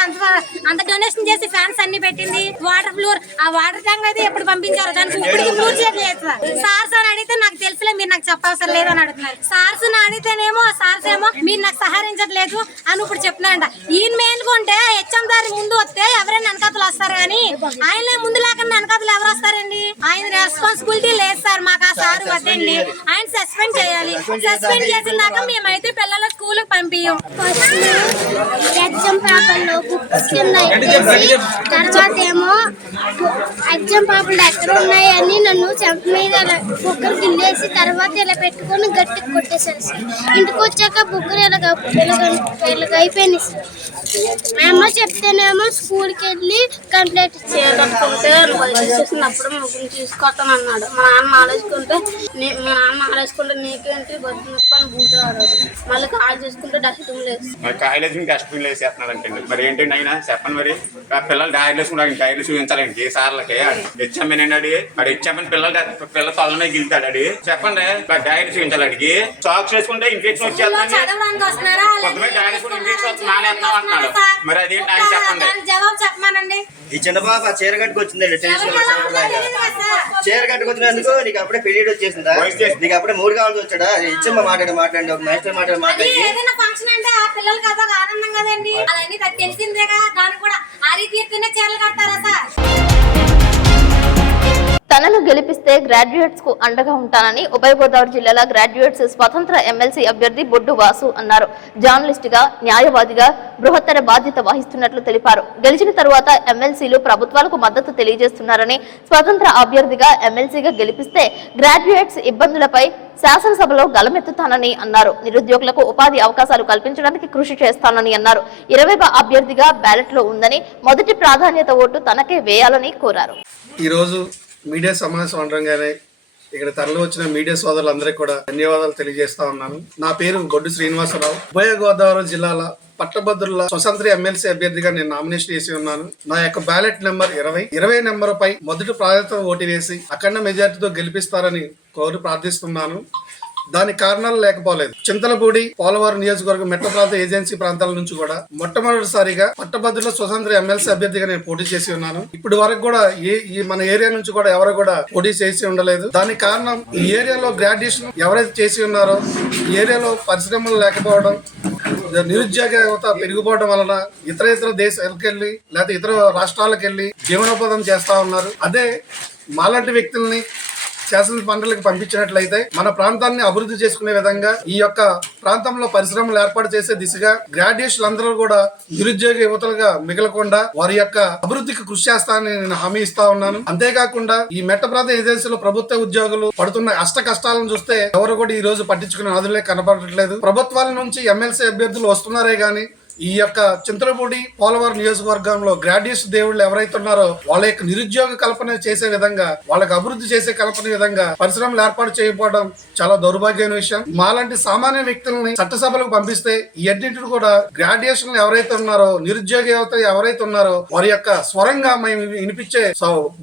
అంత డొనేషన్ చేసి ఫ్యాన్స్ అన్ని పెట్టింది. వాటర్ ఫ్లోర్, ఆ వాటర్ ట్యాంక్ అయితే ఎప్పుడు పంపించారు? దానికి ఇప్పటికి ఫ్లోర్ చేయలేదు సార్స్ అని అడిగితే నాకు తెలుసులే, మీరు నాకు చెప్పవసరం లేదు అని అడుగుతున్నారు. సార్స్ అడిగితేనేమో సార్స్ ఏమో మీరు నాకు సహకరించట్లేదు అని ఇప్పుడు చెప్తున్నారంట. ఈయన మెయిన్ ఉంటే హెచ్ఎం దారి ముందు వస్తే ఎవరైనా వెనకాల వాళ్ళు వస్తారు కానీ ఆయన ముందు లేకుండా వెనకాతలు ఎవరు వస్తారండి? ఆయన రెస్పాన్సిబిలిటీ లేదు సార్, మాకు ఆ సార్ వద్దండి. ఆయన సస్పెండ్ చేయాలి. సస్పెండ్ చేసిన దాకా మేమైతే పిల్లల స్కూల్ పంపించాం. ఎగ్జామ్ పేపర్లో బుక్స్ కింద ఎక్కేసి తర్వాత ఏమో ఎగ్జామ్ పేపర్లు ఎక్కడ ఉన్నాయని నన్ను చెంప మీద బుగ్గలు గిల్లేసి తర్వాత ఇలా పెట్టుకొని గట్టిగా కొట్టేశారు సార్. ఇంటికి వచ్చాక బుగ్గలు ఇలాగ అయిపోయింది సార్. మా అమ్మ చెప్తేనేమో స్కూల్కి వెళ్ళి కంప్లైంట్ చేయాలనుకుంటే చేసినప్పుడు ముగ్గురు తీసుకొస్తానన్నాడు. మా నాన్న ఆలోచుకుంటే నీకేంటి బతుకుని బూతురాడు. మళ్ళీ కాల్ చేసుకుంటే డస్ట్బిన్ లేదు. కాయలు డస్ట్బిన్ వేసేస్తున్నాడంటే మరి ఏంటండి ఆయన చెప్పండి. మరి పిల్లలు డైర్లు వేసుకుంటారు, డైర్లు చూపించాలండి సార్లకి. హెచ్ఎంఎనండి అడి హెచ్ఎంఎన్ పిల్లల తొలనే గిలుతాడు అడి. చెప్పండి డైర్లు చూపించాలి. అడిగి సాక్స్ వేసుకుంటే ఇన్ఫెక్షన్ వచ్చేస్తుంది. కొంతమంది డైర్లు కూడా ఇన్ఫెక్షన్ వచ్చి మానేస్తున్నాం అంటున్నాడు. మరి అదేంటి ఆయన చెప్పండి. జవాబు చెప్పమానండి. ఈ చిన్న బాబు చీర కట్టుకొచ్చిందండి. చీర కట్టుకొచ్చినందుకు నీకు అప్పుడే పెళ్లి వచ్చేసిందా? నీకు అప్పుడే 3 కావాల్సి వచ్చాడా? ఇచ్చమ్మ మాట్లాడి ఒక మాస్టర్ మాట్లాడి ఏదైనా ఫంక్షన్ అంటే ఆ పిల్లలకి అదొక ఆనందం కదండి. అవన్నీ తెలిసిందేగా. దానికి కూడా ఆ రీతి చీరలు కడతారా సార్? తనను గెలిపిస్తే గ్రాడ్యుయేట్స్ కు అండగా ఉంటానని ఉభయ గోదావరి జిల్లాల గ్రాడ్యుయేట్స్ స్వతంత్ర ఎమ్మెల్సీ అభ్యర్థి బొడ్డు వాసు అన్నారు. జర్నలిస్ట్ గా, న్యాయవాదిగా బృహత్తర బాధ్యత వహిస్తున్నట్లు తెలిపారు. గెలిచిన తరువాత ఎమ్మెల్సీలు ప్రభుత్వాలకు మద్దతు తెలియజేస్తున్నారని, స్వతంత్ర అభ్యర్థిగా ఎమ్మెల్సీగా గెలిపిస్తే గ్రాడ్యుయేట్స్ ఇబ్బందులపై శాసనసభలో గలమెత్తుతానని అన్నారు. నిరుద్యోగులకు ఉపాధి అవకాశాలు కల్పించడానికి కృషి చేస్తానని అన్నారు. 20వ అభ్యర్థిగా బ్యాలెట్ లో ఉందని, మొదటి ప్రాధాన్యత ఓటు తనకే వేయాలని కోరారు. ఈరోజు మీడియా సమావేశం అనగానే ఇక్కడ తరలి వచ్చిన మీడియా సోదరులందరికీ కూడా ధన్యవాదాలు తెలియజేస్తా ఉన్నాను. నా పేరు బొడ్డు శ్రీనివాసరావు. ఉభయ గోదావరి జిల్లాల పట్టభద్రుల స్వతంత్ర ఎమ్మెల్సీ అభ్యర్థిగా నేను నామినేషన్ చేసి ఉన్నాను. నా యొక్క బ్యాలెట్ నెంబర్ 20 నెంబర్ పై మొదటి ప్రాధాన్యత ఓటు వేసి అఖండ మెజార్టీతో గెలిపిస్తారని కోరి ప్రార్థిస్తున్నాను. దానికి కారణాలు లేకపోలేదు. చింతలపూడి, పోలవరం నియోజకవర్గం మెట్ట ప్రాంత ఏజెన్సీ ప్రాంతాల నుంచి కూడా మొట్టమొదటిసారిగా పట్టభద్రుల స్వతంత్ర ఎమ్మెల్సీ అభ్యర్థిగా నేను పోటీ చేసి ఉన్నాను. ఇప్పటి వరకు కూడా మన ఏరియా నుంచి కూడా ఎవరు కూడా పోటీ చేసి ఉండలేదు. దానికి కారణం ఈ ఏరియాలో గ్రాడ్యుయేషన్ ఎవరైతే చేసి ఉన్నారో ఈ ఏరియాలో పరిశ్రమలు లేకపోవడం, నిరుద్యోగ యువత పెరిగిపోవడం వలన ఇతర దేశాలకు వెళ్ళి లేకపోతే ఇతర రాష్ట్రాలకు వెళ్ళి జీవనోపాధం చేస్తా ఉన్నారు. అదే మాలాంటి వ్యక్తుల్ని శాసన మండలికి పంపించినట్లయితే మన ప్రాంతాన్ని అభివృద్ధి చేసుకునే విధంగా ఈ యొక్క ప్రాంతంలో పరిశ్రమలు ఏర్పాటు చేసే దిశగా గ్రాడ్యుయేట్లు అందరూ కూడా నిరుద్యోగ యువతలుగా మిగలకుండా వారి యొక్క అభివృద్ధికి కృషి చేస్తానని నేను హామీ ఇస్తా ఉన్నాను. అంతేకాకుండా ఈ మెట్ట ప్రాంత ఏజెన్సీలో ప్రభుత్వ ఉద్యోగులు పడుతున్న అష్ట కష్టాలను చూస్తే ఎవరు కూడా ఈ రోజు పట్టించుకునే నాదులే కనపడట్లేదు. ప్రభుత్వాల నుంచి ఎమ్మెల్సీ అభ్యర్థులు వస్తున్నారే గానీ ఈ యొక్క చింతలపూడి, పోలవరం నియోజకవర్గంలో గ్రాడ్యుయేట్స్ దేవుళ్ళు ఎవరైతే ఉన్నారో వాళ్ళ యొక్క నిరుద్యోగ కల్పన చేసే విధంగా, వాళ్ళకి అభివృద్ధి చేసే కల్పన విధంగా పరిశ్రమలు ఏర్పాటు చేయకపోవడం చాలా దౌర్భాగ్యమైన విషయం. మాలాంటి సామాన్య వ్యక్తులని చట్టసభలకు పంపిస్తే ఈ అన్నింటిని కూడా గ్రాడ్యుయేషన్ ఎవరైతే ఉన్నారో, నిరుద్యోగ యువత ఎవరైతే ఉన్నారో వారి యొక్క స్వరంగా మేము వినిపించే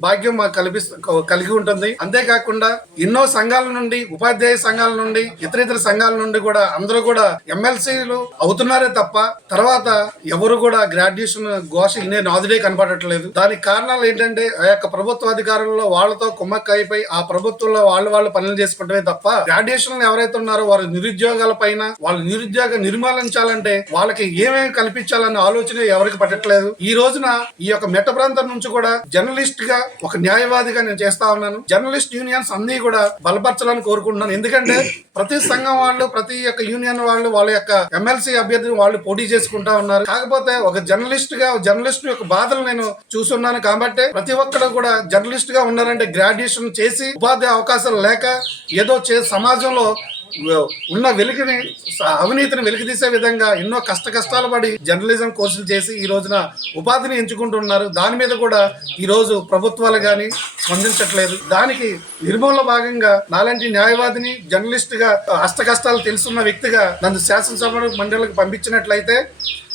భాగ్యం మాకు కలిగి ఉంటుంది. అంతేకాకుండా ఎన్నో సంఘాల నుండి, ఉపాధ్యాయ సంఘాల నుండి, ఇతర సంఘాల నుండి కూడా అందరూ కూడా ఎమ్మెల్సీలు అవుతున్నారే తప్ప తర్వాత ఎవరు కూడా గ్రాడ్యుయేషన్ ఘోష ఇనే నాదుడే కనపడట్లేదు. దానికి కారణాలు ఏంటంటే ఆ యొక్క ప్రభుత్వ అధికారుల్లో వాళ్ళతో కుమ్మక్క అయిపోయి ఆ ప్రభుత్వంలో వాళ్ళు పనులు చేసుకుంటే తప్ప గ్రాడ్యుయేషన్ ఎవరైతే ఉన్నారో వారి నిరుద్యోగాల పైన, వాళ్ళ నిరుద్యోగ నిర్మూలించాలంటే వాళ్ళకి ఏమేమి కల్పించాలన్న ఆలోచన ఎవరికి పట్టట్లేదు. ఈ రోజున ఈ యొక్క మెట్ట ప్రాంతం నుంచి కూడా జర్నలిస్ట్ గా, ఒక న్యాయవాదిగా నేను చేస్తా ఉన్నాను. జర్నలిస్ట్ యూనియన్స్ అన్ని కూడా బలపరచాలని కోరుకుంటున్నాను. ఎందుకంటే ప్రతి సంఘం వాళ్ళు, ప్రతి యొక్క యూనియన్ వాళ్ళు వాళ్ళ యొక్క ఎమ్మెల్సీ అభ్యర్థిని వాళ్ళు పోటీ చేసుకుంటా ఉన్నారు. కాకపోతే ఒక జర్నలిస్ట్ గా జర్నలిస్ట్ యొక్క బాధలు నేను చూస్తున్నాను. కాబట్టి ప్రతి ఒక్కరు కూడా జర్నలిస్ట్ గా ఉన్నారంటే గ్రాడ్యుయేషన్ చేసి ఉపాధి అవకాశాలు లేక ఏదో సమాజంలో ఉన్న వెలికిని, అవినీతిని వెలికితీసే విధంగా ఎన్నో కష్టాలు పడి జర్నలిజం కోర్సులు చేసి ఈ రోజున ఉపాధిని ఎంచుకుంటున్నారు. దాని మీద కూడా ఈ రోజు ప్రభుత్వాలు గాని స్పందించట్లేదు. దానికి నిర్మూలన భాగంగా నాలాంటి న్యాయవాదిని, జర్నలిస్ట్ గా అష్ట కష్టాలు తెలుసున్న వ్యక్తిగా నన్ను శాసనసభ మండలికి పంపించినట్లయితే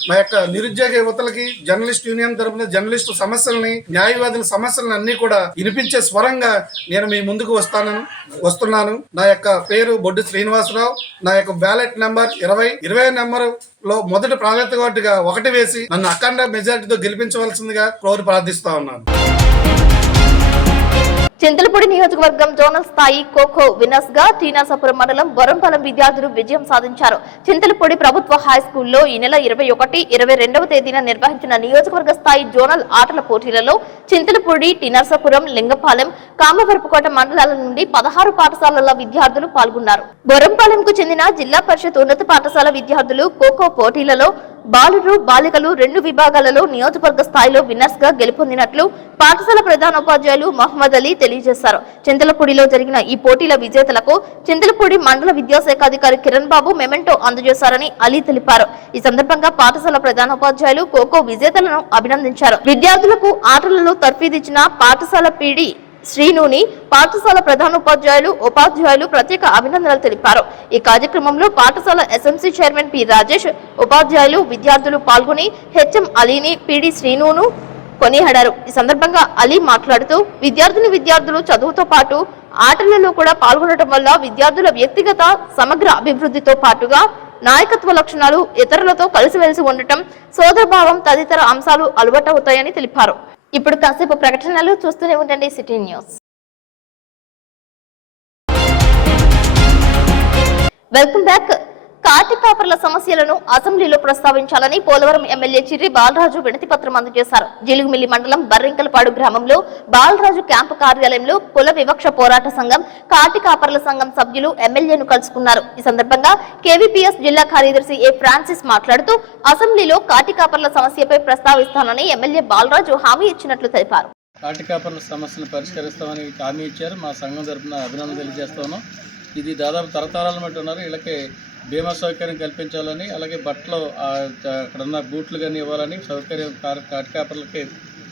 మా యొక్క నిరుద్యోగ యువతలకి జర్నలిస్ట్ యూనియన్ తరఫున జర్నలిస్టు సమస్యల్ని, న్యాయవాదుల సమస్యలను అన్ని కూడా వినిపించే స్వరంగా నేను మీ ముందుకు వస్తున్నాను. నా యొక్క పేరు బొడ్డు శ్రీనివాసరావు. నా యొక్క బ్యాలెట్ నెంబర్ 20 నెంబర్ లో మొదటి ప్రాధాన్యతగా 1 వేసి నన్ను అఖండ మెజారిటీతో గెలిపించవలసిందిగా కోరి ప్రార్థిస్తా ఉన్నాను. చింతలపూడి నియోజకవర్గం జోనల్ స్థాయి ఖోఖో విన్నర్స్ గా టీనర్సాపురం మండలం బొరంపాలెం విద్యార్థులు విజయం సాధించారు. చింతలపూడి ప్రభుత్వ హై స్కూల్లో ఈ నెల 21, 22వ తేదీన నిర్వహించిన నియోజకవర్గ స్థాయి జోనల్ ఆటల పోటీలలో చింతలపూడి, టీనర్సాపురం, లింగపాలెం, కామవరపుకోట మండలాల నుండి 16 పాఠశాలల విద్యార్థులు పాల్గొన్నారు. బొరంపాలెంకు చెందిన జిల్లా పరిషత్ ఉన్నత పాఠశాల విద్యార్థులు ఖోఖో పోటీలలో బాలురు, బాలికలు 2 విభాగాలలో నియోజకవర్గ స్థాయిలో విన్నర్స్ గా గెలుపొందినట్లు పాఠశాల ప్రధానోపాధ్యాయులు మహమ్మద్ అలీ తెలియజేశారు. చింతలపూడిలో జరిగిన ఈ పోటీల విజేతలకు చింతలపూడి మండల విద్యాశాఖ అధికారి కిరణ్ బాబు మెమెంటో అందజేశారని అలీ తెలిపారు. ఈ సందర్భంగా పాఠశాల ప్రధానోపాధ్యాయులు ఖోఖో విజేతలను అభినందించారు. విద్యార్థులకు ఆటలలో తర్ఫీదిచ్చిన పాఠశాల పీడీ శ్రీనుని పాఠశాల ప్రధానోపాధ్యాయులు, ఉపాధ్యాయులు ప్రత్యేక అభినందనలు తెలిపారు. ఈ కార్యక్రమంలో పాఠశాల ఎస్ఎంసీ చైర్మన్ పి రాజేష్, ఉపాధ్యాయులు, విద్యార్థులు పాల్గొని హెచ్ఎం అలీని, పిడి శ్రీనును కొనియాడారు. ఈ సందర్భంగా అలీ మాట్లాడుతూ విద్యార్థులు చదువుతో పాటు ఆటలలో కూడా పాల్గొనడం వల్ల విద్యార్థుల వ్యక్తిగత సమగ్ర అభివృద్ధితో పాటుగా నాయకత్వ లక్షణాలు, ఇతరులతో కలిసిమెలిసి ఉండటం, సోదరభావం తదితర అంశాలు అలవాటవుతాయని తెలిపారు. ఇప్పుడు కాసేపు ప్రకటనలు చూస్తూనే ఉండండి సిటీ న్యూస్. Welcome back. కాటి కాపర్ల సమస్యలను అసెంబ్లీలో ప్రస్తావించాలని పోలవరం ఎమ్మెల్యే చిర్రి బాలరాజు వినతి పత్రం అందజేశారు. జిలుగుమిల్లి మండలం బర్రింకలపాడు గ్రామంలో బాలరాజు క్యాంపు కార్యాలయంలో కుల వివక్ష పోరాట సంఘం, కాటి కాపర్ల సంఘం సభ్యులు ఎమ్మెల్యేను కలుసుకున్నారు. ఈ సందర్భంగా కేవీపీఎస్ జిల్లా కార్యదర్శి ఏ ఫ్రాన్సిస్ మాట్లాడుతూ అసెంబ్లీలో కాటి కాపర్ల సమస్యపై ప్రస్తావిస్తానని ఎమ్మెల్యే బాలరాజు హామీ ఇచ్చినట్లు తెలిపారు. కాటి కాపర్ల సమస్యను పరిష్కరిస్తామని హామీ ఇచ్చారు. మా సంఘం తరఫున అభినందనలు తెలియజేస్తాను. ఇది దాదాపు తరతరాల మట్టి ఉన్నారు. వీళ్ళకి బీమా సౌకర్యం కల్పించాలని, అలాగే బట్టలు అక్కడ ఉన్న బూట్లు కానీ ఇవ్వాలని, సౌకర్యం కాటి కాపర్లకి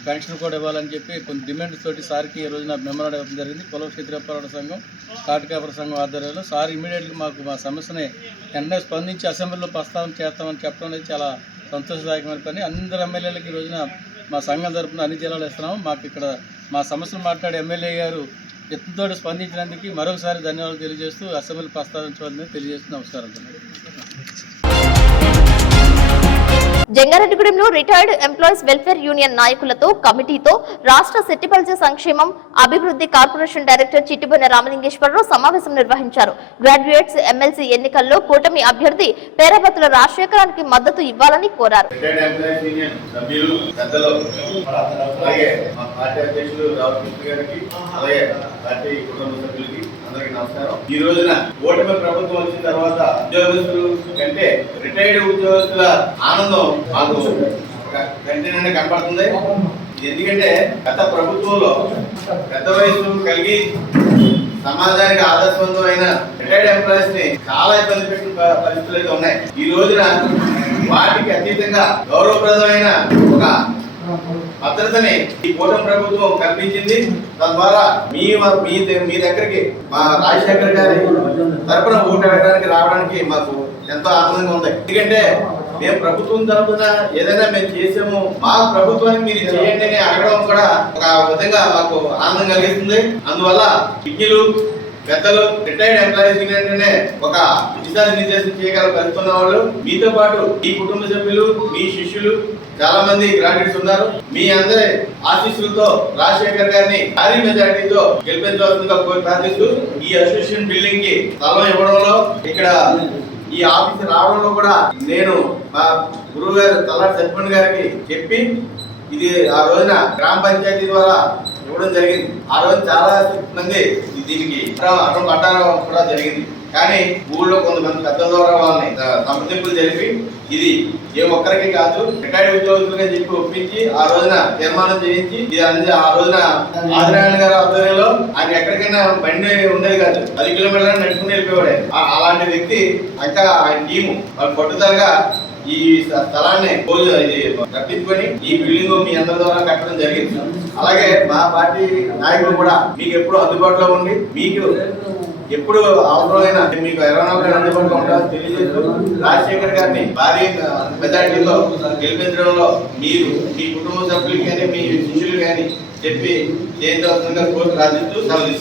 పెన్షన్ కూడా ఇవ్వాలని చెప్పి కొన్ని డిమాండ్స్ తోటి సార్కి ఈ రోజున మెమోరాండం ఇవ్వడం జరిగింది. కుల క్షత్రియ పోరాట సంఘం, కాటి కాపర్ సంఘం ఆధ్వర్యంలో సార్ ఇమీడియట్గా మాకు మా సమస్యని వెంటనే స్పందించి అసెంబ్లీలో ప్రస్తావన చేస్తామని చెప్పడం అనేది చాలా సంతోషదాయకమైన పని. అందరు ఎమ్మెల్యేలకు ఈ రోజున మా సంఘం తరపున అన్ని జిల్లాలు ఇస్తున్నాము. మాకు ఇక్కడ మా సమస్యలు మాట్లాడే ఎమ్మెల్యే గారు ఎత్తుతో స్పందించినందుకు మరొకసారి ధన్యవాదాలు తెలియజేస్తూ అసెంబ్లీ ప్రస్తావించవద్దని తెలియజేస్తూ నమస్కారం. జంగారెడ్డిగూడెంలో రిటైర్డ్ ఎంప్లాయీస్ వెల్ఫేర్ యూనియన్ నాయకులతో కమిటీతో రాష్ట్ర సెట్టిపల్లి సంక్షేమం అభివృద్ధి కార్పొరేషన్ డైరెక్టర్ చిట్టిబొన్న రామలింగేశ్వరరావు సమావేశం నిర్వహించారు. గ్రాడ్యుయేట్స్ ఎమ్మెల్సీ ఎన్నికల్లో కూటమి అభ్యర్థి పేరాబత్తుల రాజశేఖరానికి మద్దతు ఇవ్వాలని కోరారు. ఈ రోజున ఓటమి ప్రభుత్వం వచ్చిన తర్వాత ఉద్యోగస్తులు కంటే రిటైర్డ్ ఉద్యోగస్తుల ఆనందం మాకు కంటిన్యూ కనపడుతుంది. ఎందుకంటే గత ప్రభుత్వంలో పెద్ద వయసు కలిగి సమాజానికి ఆదర్శవంతమైన రిటైర్డ్ ఎంప్లాయీస్ ని చాలా ఇబ్బంది పెట్టిన పరిస్థితులు అయితే ఉన్నాయి. ఈ రోజున వాటికి అతీతంగా గౌరవప్రదమైన ఒక భద్రతని ఈ కూటమి ప్రభుత్వం కల్పించింది. తద్వారా మీ దగ్గరికి మా రాజశేఖర్ గారి తరపున ఓటు వేయడానికి రావడానికి మాకు ఎంతో ఆనందంగా ఉంది. ఎందుకంటే మేము ప్రభుత్వం తరపున ఏదైనా మేము చేసాము, మా ప్రభుత్వానికి మీరు చేయండి అని అడగడం కూడా ఒక విధంగా మాకు ఆనందం కలిగిస్తుంది. అందువల్ల విజ్ఞులు, పెద్దలు, రిటైర్డ్ ఎంప్లాయీస్ ఏంటంటే ఒక దిశానిర్దేశం చేయగల కలుపుతున్న వాళ్ళు, మీతో పాటు ఈ కుటుంబ సభ్యులు, మీ శిష్యులు చాలా మంది గ్రాడ్యుయేట్స్ ఉన్నారు. మీ అందరి ఆశీస్సులతో రాజశేఖర్ గారిని భారీ మెజారిటీతో గెలిపించవలసిందిగా ప్రార్థిస్తూ ఈ అసోసియేషన్ బిల్డింగ్ కి స్థలం ఇవ్వడంలో, ఇక్కడ ఈ ఆఫీస్ రావడంలో కూడా నేను మా గురువు గారు తలాటి సత్యమణి గారికి చెప్పి ఇది ఆ రోజున గ్రామ పంచాయతీ ద్వారా ఇవ్వడం జరిగింది. ఆ రోజు చాలా మంది దీనికి అర్థం పట్టాలు కూడా జరిగింది. కానీ ఊళ్ళో కొంతమంది పెద్దల ద్వారా వాళ్ళని సంప్రదింపులు జరిపి ఇది ఏ ఒక్కరికి కాదు రిటైర్డ్ ఉద్యోగులుగా చెప్పి ఒప్పించి ఆ రోజున తీర్మానం చేయించి ఇది అనేది ఆ రోజున ఆదినారాయణ గారి ఆధ్వర్యంలో ఆయన ఎక్కడికైనా బండి ఉండేది కాదు, 10 కిలోమీటర్లు నడుచుకుని వెళ్ళిపోయాడు. అలాంటి వ్యక్తి ఇంకా ఆయన టీము వాళ్ళు పట్టుదలగా ఈ స్థలాన్ని తప్పించుకొని ఈ బిల్డింగ్ మీ అందరి ద్వారా కట్టడం జరిగింది. అలాగే మా పార్టీ నాయకులు కూడా మీకు ఎప్పుడు అందుబాటులో ఉండి మీకు ఎప్పుడు అవసరమైన మీకు 24 గంటలు అందుబాటులో ఉండాలని తెలియజేస్తూ రాజశేఖర్ గారిని భారీ మెజార్టీలో గెలిపించడంలో మీరు మీ కుటుంబ సభ్యులు కానీ మీ శిష్యులు కానీ చెప్పి చేయించవలసిందిగా కోర్టు రాజిస్తూ సెలవు.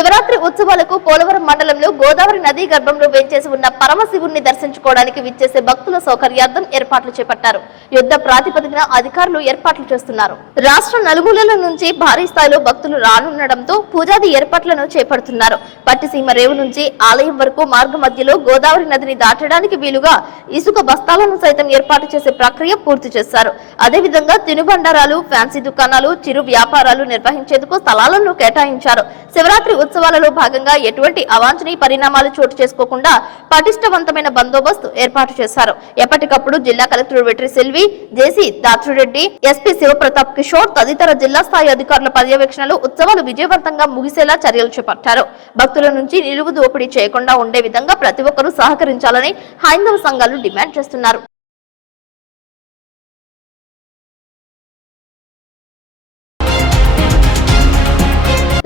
శివరాత్రి ఉత్సవాలకు పోలవరం మండలంలో గోదావరి నదీ గర్భంలో వేంచేసి ఉన్న పరమశివుణ్ణి దర్శించుకోవడానికి విచ్చేసే భక్తుల సౌకర్యార్థం ఏర్పాట్లు చేపట్టారు. యుద్ధ ప్రాతిపదికన అధికారులు ఏర్పాట్లు చేస్తున్నారు. రాష్ట్ర నలుమూలల నుంచి భారీ స్థాయిలో భక్తులు రానుండడంతో పూజాది ఏర్పాట్లను చేపడుతున్నారు. పట్టిసీమ రేవు నుంచి ఆలయం వరకు మార్గ మధ్యలో గోదావరి నదిని దాటడానికి వీలుగా ఇసుక బస్తాలను సైతం ఏర్పాటు చేసే ప్రక్రియ పూర్తి చేశారు. అదేవిధంగా తినుబండారాలు, ఫ్యాన్సీ దుకాణాలు, చిరు వ్యాపారాలు నిర్వహించేందుకు స్థలాలను కేటాయించారు. శివరాత్రి ఉత్సవాలలో భాగంగా ఎటువంటి అవాంఛనీయ పరిణామాలు చోటు చేసుకోకుండా పటిష్టవంతమైన బందోబస్తు ఏర్పాటు చేశారు. ఎప్పటికప్పుడు జిల్లా కలెక్టర్ వెట్రి సెల్వి, జేసీ దాత్రురెడ్డి, ఎస్పీ శివప్రతాప్ కిషోర్ తదితర జిల్లా స్థాయి అధికారుల పర్యవేక్షణలో ఉత్సవాలు విజయవంతంగా ముగిసేలా చర్యలు చేపట్టారు. భక్తుల నుంచి నిలువు దోపిడీ చేయకుండా ఉండే విధంగా ప్రతి ఒక్కరూ సహకరించాలని హైందవ సంఘాలు డిమాండ్ చేస్తున్నారు.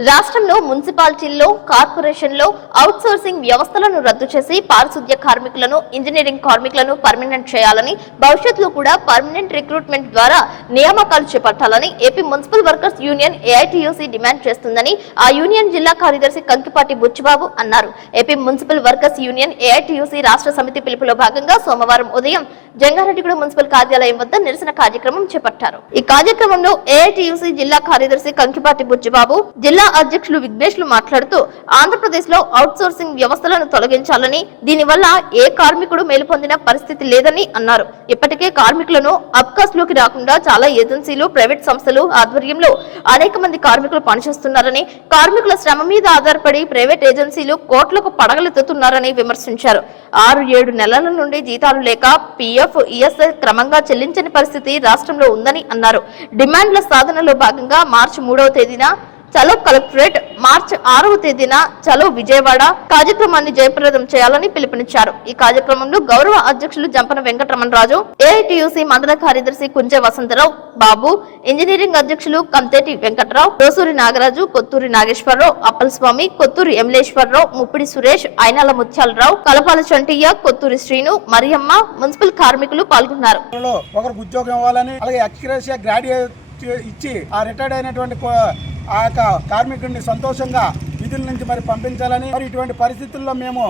రాష్ట్రంలో మున్సిపాలిటీల్లో, కార్పొరేషన్లో అవుట్ సోర్సింగ్ వ్యవస్థలను రద్దు చేసి పారిశుద్ధ్య కార్మికులను, ఇంజనీరింగ్ కార్మికులను పర్మనెంట్ చేయాలని, భవిష్యత్తులో కూడా పర్మనెంట్ రిక్రూట్మెంట్ ద్వారా నియామకాలు చేపట్టాలని AP municipal workers union AITUC demand చేస్తుందని ఆ యూనియన్ జిల్లా కార్యదర్శి కంకిపాటి బుచ్చిబాబు అన్నారు. AP municipal workers union AITUC రాష్ట్ర సమితి పిలుపులో భాగంగా సోమవారం ఉదయం జంగారెడ్డిగూడ మున్సిపల్ కార్యాలయం వద్ద నిరసన కార్యక్రమం చేపట్టారు. ఈ కార్యక్రమంలో ఏఐటీయూసీ జిల్లా కార్యదర్శి కంకిపాటి బుచ్చిబాబు, జిల్లా అధ్యక్షులు విఘ్నేష్లు మాట్లాడుతూ ఆంధ్రప్రదేశ్ లో అవుట్ సోర్సింగ్ వ్యవస్థలను తొలగించాలని, దీనివల్ల ఏ కార్మికుడు మేలు పొందిన పరిస్థితి లేదని అన్నారు. ఇప్పటికే కార్మికులను అబ్కాస్ లోకి రాకుండా చాలా ఏజెన్సీలు, ప్రైవేట్ సంస్థలు ఆధ్వర్యంలో అనేక మంది కార్మికులు పనిచేస్తున్నారని, కార్మికుల శ్రమ మీద ఆధారపడి ప్రైవేట్ ఏజెన్సీలు కోట్లకు పడగలెత్తుతున్నారని విమర్శించారు. 6-7 నెలల నుండి జీతాలు లేక పీఎఫ్, ఈఎస్ఐ క్రమంగా చెల్లించని పరిస్థితి రాష్ట్రంలో ఉందని అన్నారు. డిమాండ్ల సాధనలో భాగంగా మార్చి 3వ తేదీన చలో కలెక్టరేట్, మార్చి 6వ తేదీన చలో విజయవాడ కార్యక్రమాన్ని జయప్రదం చేయాలని పిలుపునిచ్చారు. ఈ కార్యక్రమంలో గౌరవ అధ్యక్షులు జంపన వెంకటరమణరాజు, ఏఐటీయూసీ మండల కార్యదర్శి కుంజ వసంతరావు బాబు, ఇంజనీరింగ్ అధ్యక్షులు కంతేటి వెంకటరావు, రోసూరి నాగరాజు, కొత్తూరి నాగేశ్వరరావు, అప్పలస్వామి, కొత్తూరి ఎమ్లేశ్వరరావు, ముప్పిడి సురేష్, ఐనాల ముత్యాలరావు, కలపాల చంటయ్య, కొత్తూరి శ్రీను, మరియమ్మ, మున్సిపల్ కార్మికులు పాల్గొన్నారు. ఒకరికి ఉద్యోగం ఇవ్వాలని, అలాగే ఎక్స్గ్రేషియా గ్రాడ్యుయేట్ ఇచ్చి ఆ రిటైర్డ్ అయినటువంటి ఆ యొక్క కార్మికుడిని సంతోషంగా విధుల నుంచి మరి పంపించాలని, మరి ఇటువంటి పరిస్థితుల్లో మేము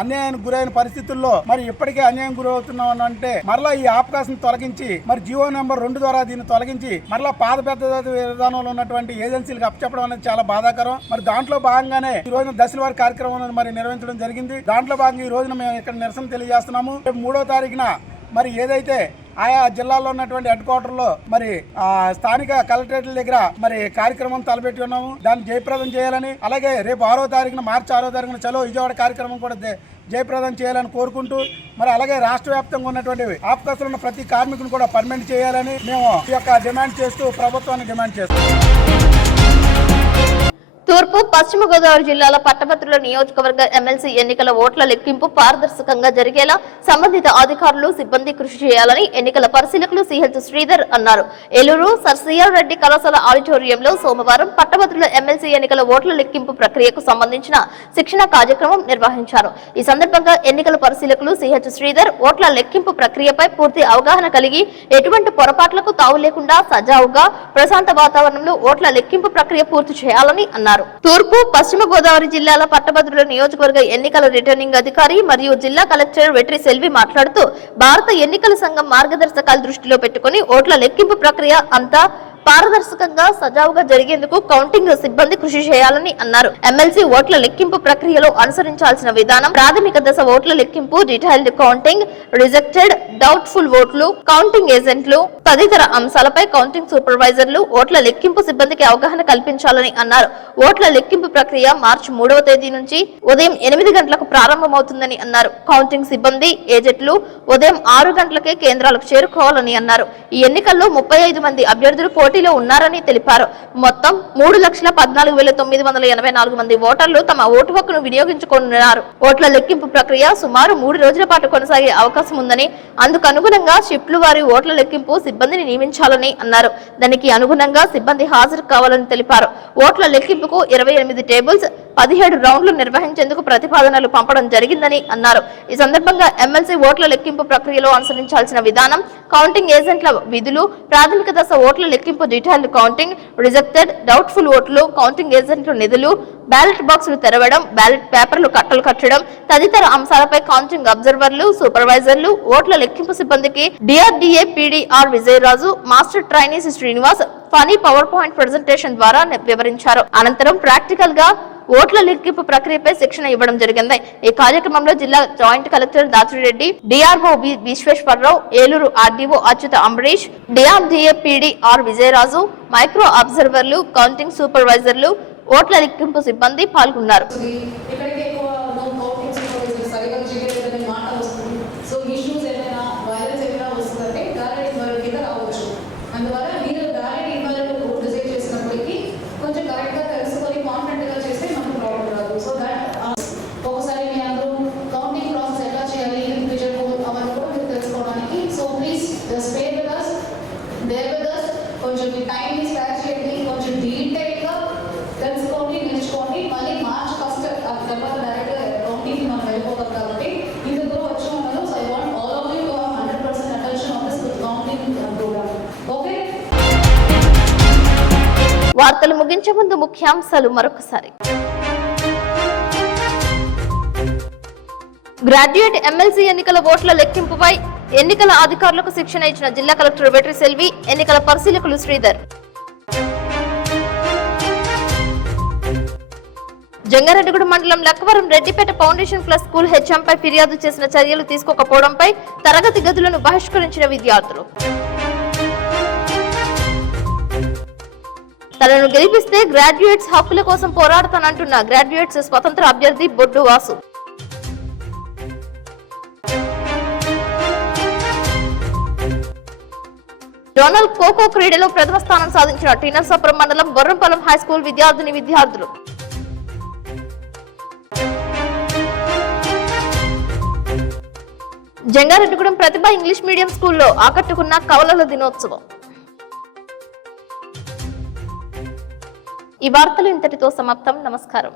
అన్యాయానికి గురైన పరిస్థితుల్లో మరి ఇప్పటికే అన్యాయం గురవుతున్నాం అంటే మరలా ఈ అవకాశం తొలగించి మరి జీవో నెంబర్ 2 ద్వారా దీన్ని తొలగించి మరలా పాత పెద్ద విధానంలో ఉన్నటువంటి ఏజెన్సీలకు అప్పచెప్పడం అనేది చాలా బాధాకరం. మరి దాంట్లో భాగంగానే ఈ రోజున దశల వారి కార్యక్రమం మరి నిర్వహించడం జరిగింది. దాంట్లో భాగంగా ఈ రోజున మేము ఇక్కడ నిరసన తెలియజేస్తున్నాము. 3వ తారీఖున మరి ఏదైతే ఆయా జిల్లాల్లో ఉన్నటువంటి హెడ్ క్వార్టర్లో మరి స్థానిక కలెక్టరేట్ల దగ్గర మరి కార్యక్రమం తలపెట్టి ఉన్నాము. దాన్ని జయప్రదం చేయాలని, అలాగే రేపు 6వ తారీఖున, మార్చి 6వ తారీఖున చలో విజయవాడ కార్యక్రమం కూడా జయప్రదం చేయాలని కోరుకుంటూ, మరి అలాగే రాష్ట్ర వ్యాప్తంగా ఉన్నటువంటి ఆఫ్కాసులు ఉన్న ప్రతి కార్మికుని కూడా పర్మనెంట్ చేయాలని మేము ఈ యొక్క డిమాండ్ చేస్తూ ప్రభుత్వాన్ని డిమాండ్ చేస్తాం. తూర్పు, పశ్చిమ గోదావరి జిల్లాల పట్టభద్రుల నియోజకవర్గ ఎమ్మెల్సీ ఎన్నికల ఓట్ల లెక్కింపు పారదర్శకంగా జరిగేలా సంబంధిత అధికారులు, సిబ్బంది కృషి చేయాలని ఎన్నికల పరిశీలకులు సిహెచ్ శ్రీధర్ అన్నారు. ఏలూరు సర్ సిఆర్ రెడ్డి కళాశాల ఆడిటోరియంలో సోమవారం పట్టభద్రుల ఎమ్మెల్సీ ఎన్నికల ఓట్ల లెక్కింపు ప్రక్రియకు సంబంధించిన శిక్షణ కార్యక్రమం నిర్వహించారు. ఈ సందర్భంగా ఎన్నికల పరిశీలకులు సిహెచ్ శ్రీధర్ ఓట్ల లెక్కింపు ప్రక్రియపై పూర్తి అవగాహన కలిగి ఎటువంటి పొరపాట్లకు తావు లేకుండా సజావుగా ప్రశాంత వాతావరణంలో ఓట్ల లెక్కింపు ప్రక్రియ పూర్తి చేయాలని అన్నారు. తూర్పు, పశ్చిమ గోదావరి జిల్లాల పట్టభద్రుల నియోజకవర్గ ఎన్నికల రిటర్నింగ్ అధికారి మరియు జిల్లా కలెక్టర్ వెట్రి సెల్వి మాట్లాడుతూ భారత ఎన్నికల సంఘం మార్గదర్శకాలు దృష్టిలో పెట్టుకుని ఓట్ల లెక్కింపు ప్రక్రియ అంతా పారదర్శకంగా సజావుగా జరిగేందుకు కౌంటింగ్ సిబ్బంది కృషి చేయాలని అన్నారు. ఎమ్మెల్సీ ఓట్ల లెక్కింపు ప్రక్రియలో అనుసరించాల్సిన విధానం, ప్రాథమిక దశ ఓట్ల లెక్కింపు, డీటెయిల్డ్ కౌంటింగ్, రిజెక్టెడ్, డౌట్ఫుల్ ఓట్లు, కౌంటింగ్ ఏజెంట్లు తదితర అంశాలపై కౌంటింగ్ సూపర్వైజర్లు, ఓట్ల లెక్కింపు సిబ్బందికి అవగాహన కల్పించాలని అన్నారు. ఓట్ల లెక్కింపు ప్రక్రియ మార్చి 3వ తేదీ నుంచి ఉదయం 8 గంటలకు ప్రారంభమవుతుందని అన్నారు. కౌంటింగ్ సిబ్బంది, ఏజెంట్లు ఉదయం 6 గంటలకే కేంద్రాలకు చేరుకోవాలని అన్నారు. ఈ ఎన్నికల్లో 35 మంది అభ్యర్థులు పోటీలో ఉన్నారని తెలిపారు. మొత్తం 3,14,984 మంది ఓటర్లు తమ ఓటు హక్కును వినియోగించుకున్నారు. ఓట్ల లెక్కింపు ప్రక్రియ సుమారు 3 రోజుల పాటు కొనసాగే అవకాశం ఉందని, అందుకు అనుగుణంగా షిఫ్ట్లు వారి ఓట్ల లెక్కింపు సిబ్బందిని నియమించాలని అన్నారు. దానికి అనుగుణంగా సిబ్బంది హాజరు కావాలని తెలిపారు. ఓట్ల లెక్కింపుకు 28 టేబుల్స్, 17 రౌండ్లు నిర్వహించేందుకు ప్రతిపాదనలు పంపడం జరిగిందని అన్నారు. ఈ సందర్భంగా ఎమ్మెల్సీ ఓట్ల లెక్కింపు ప్రక్రియలో అనుసరించాల్సిన విధానం, కౌంటింగ్ ఏజెంట్ల విధులు, ప్రాథమిక దశ ఓట్ల లెక్కింపు లెక్కింపు, డీటెయిల్డ్ కౌంటింగ్, రిజెక్టెడ్, డౌట్ఫుల్ ఓట్లు, కౌంటింగ్ ఏజెంట్ల నిధులు, బ్యాలెట్ బాక్సులు తెరవడం, బ్యాలెట్ పేపర్లు కట్టలు కట్టడం తదితర అంశాలపై కౌంటింగ్ అబ్జర్వర్లు, సూపర్వైజర్లు, ఓట్ల లెక్కింపు సిబ్బందికి DRDA PDR Vijayaraju, master trainees Srinivas Phani power point presentation ద్వారా వివరించారు. అనంతరం ప్రాక్టికల్ గా ఓట్ల లెక్కింపు ప్రక్రియపై శిక్షణ ఇవ్వడం జరిగింది. ఈ కార్యక్రమంలో జిల్లా joint collector Dachireddy, DRO Visweswararao, Eluru RDO Achyuta Ambarish, DRDA PDR Vijayaraju, micro అబ్జర్వర్లు, కౌంటింగ్ సూపర్వైజర్లు, ఓట్ల లెక్కింపు సిబ్బంది పాల్గొన్నారు. కొంచెం టైం స్టార్ట్ చేయండి, కొంచెం డీటెయిల్గా తెలుసుకోండి, నేర్చుకోండి. మళ్ళీ మార్చ్ ఫస్ట్ తర్వాత డైరెక్ట్గా కౌంటింగ్కి మనం వెళ్ళిపోతాం కాబట్టి ఇందులో వచ్చి ఉన్నాను. So I want all of you to have 100% attention on this counting program. Okay. వార్తలు ముగించే ముందు ముఖ్యాంశాలు మరొకసారి. గ్రాడ్యుయేట్ ఎమ్మెల్సీ ఎన్నికల ఓట్ల లెక్కింపుపై ఎన్నికల అధికారులకు శిక్షణ ఇచ్చిన జిల్లా కలెక్టర్ వెట్రి సెల్వి, ఎన్నికల పరిశీలకులు శ్రీధర్. జంగారెడ్డిగూడెం మండలం Lakkavaram Reddipeta foundation plus school హెచ్ఎంపై ఫిర్యాదు చేసిన చర్యలు తీసుకోకపోవడంపై తరగతి గదులను బహిష్కరించిన విద్యార్థులు. తనను గెలిపిస్తే గ్రాడ్యుయేట్స్ హక్కుల కోసం పోరాడతానంటున్న గ్రాడ్యుయేట్స్ స్వతంత్ర అభ్యర్థి బొడ్డు వాసు. జోనల్ ఖోఖో క్రీడలో ప్రథమ స్థానం సాధించిన టీనర్సాపురం మండలం బొర్రంపల్లం హైస్కూల్ విద్యార్థులు. జంగారెడ్డిగూడెం ప్రతిభ ఇంగ్లీష్ మీడియం స్కూల్లో ఆకట్టుకున్న కవలల దినోత్సవం. ఈ వార్తలు ఇంతటితో సమాప్తం. నమస్కారం.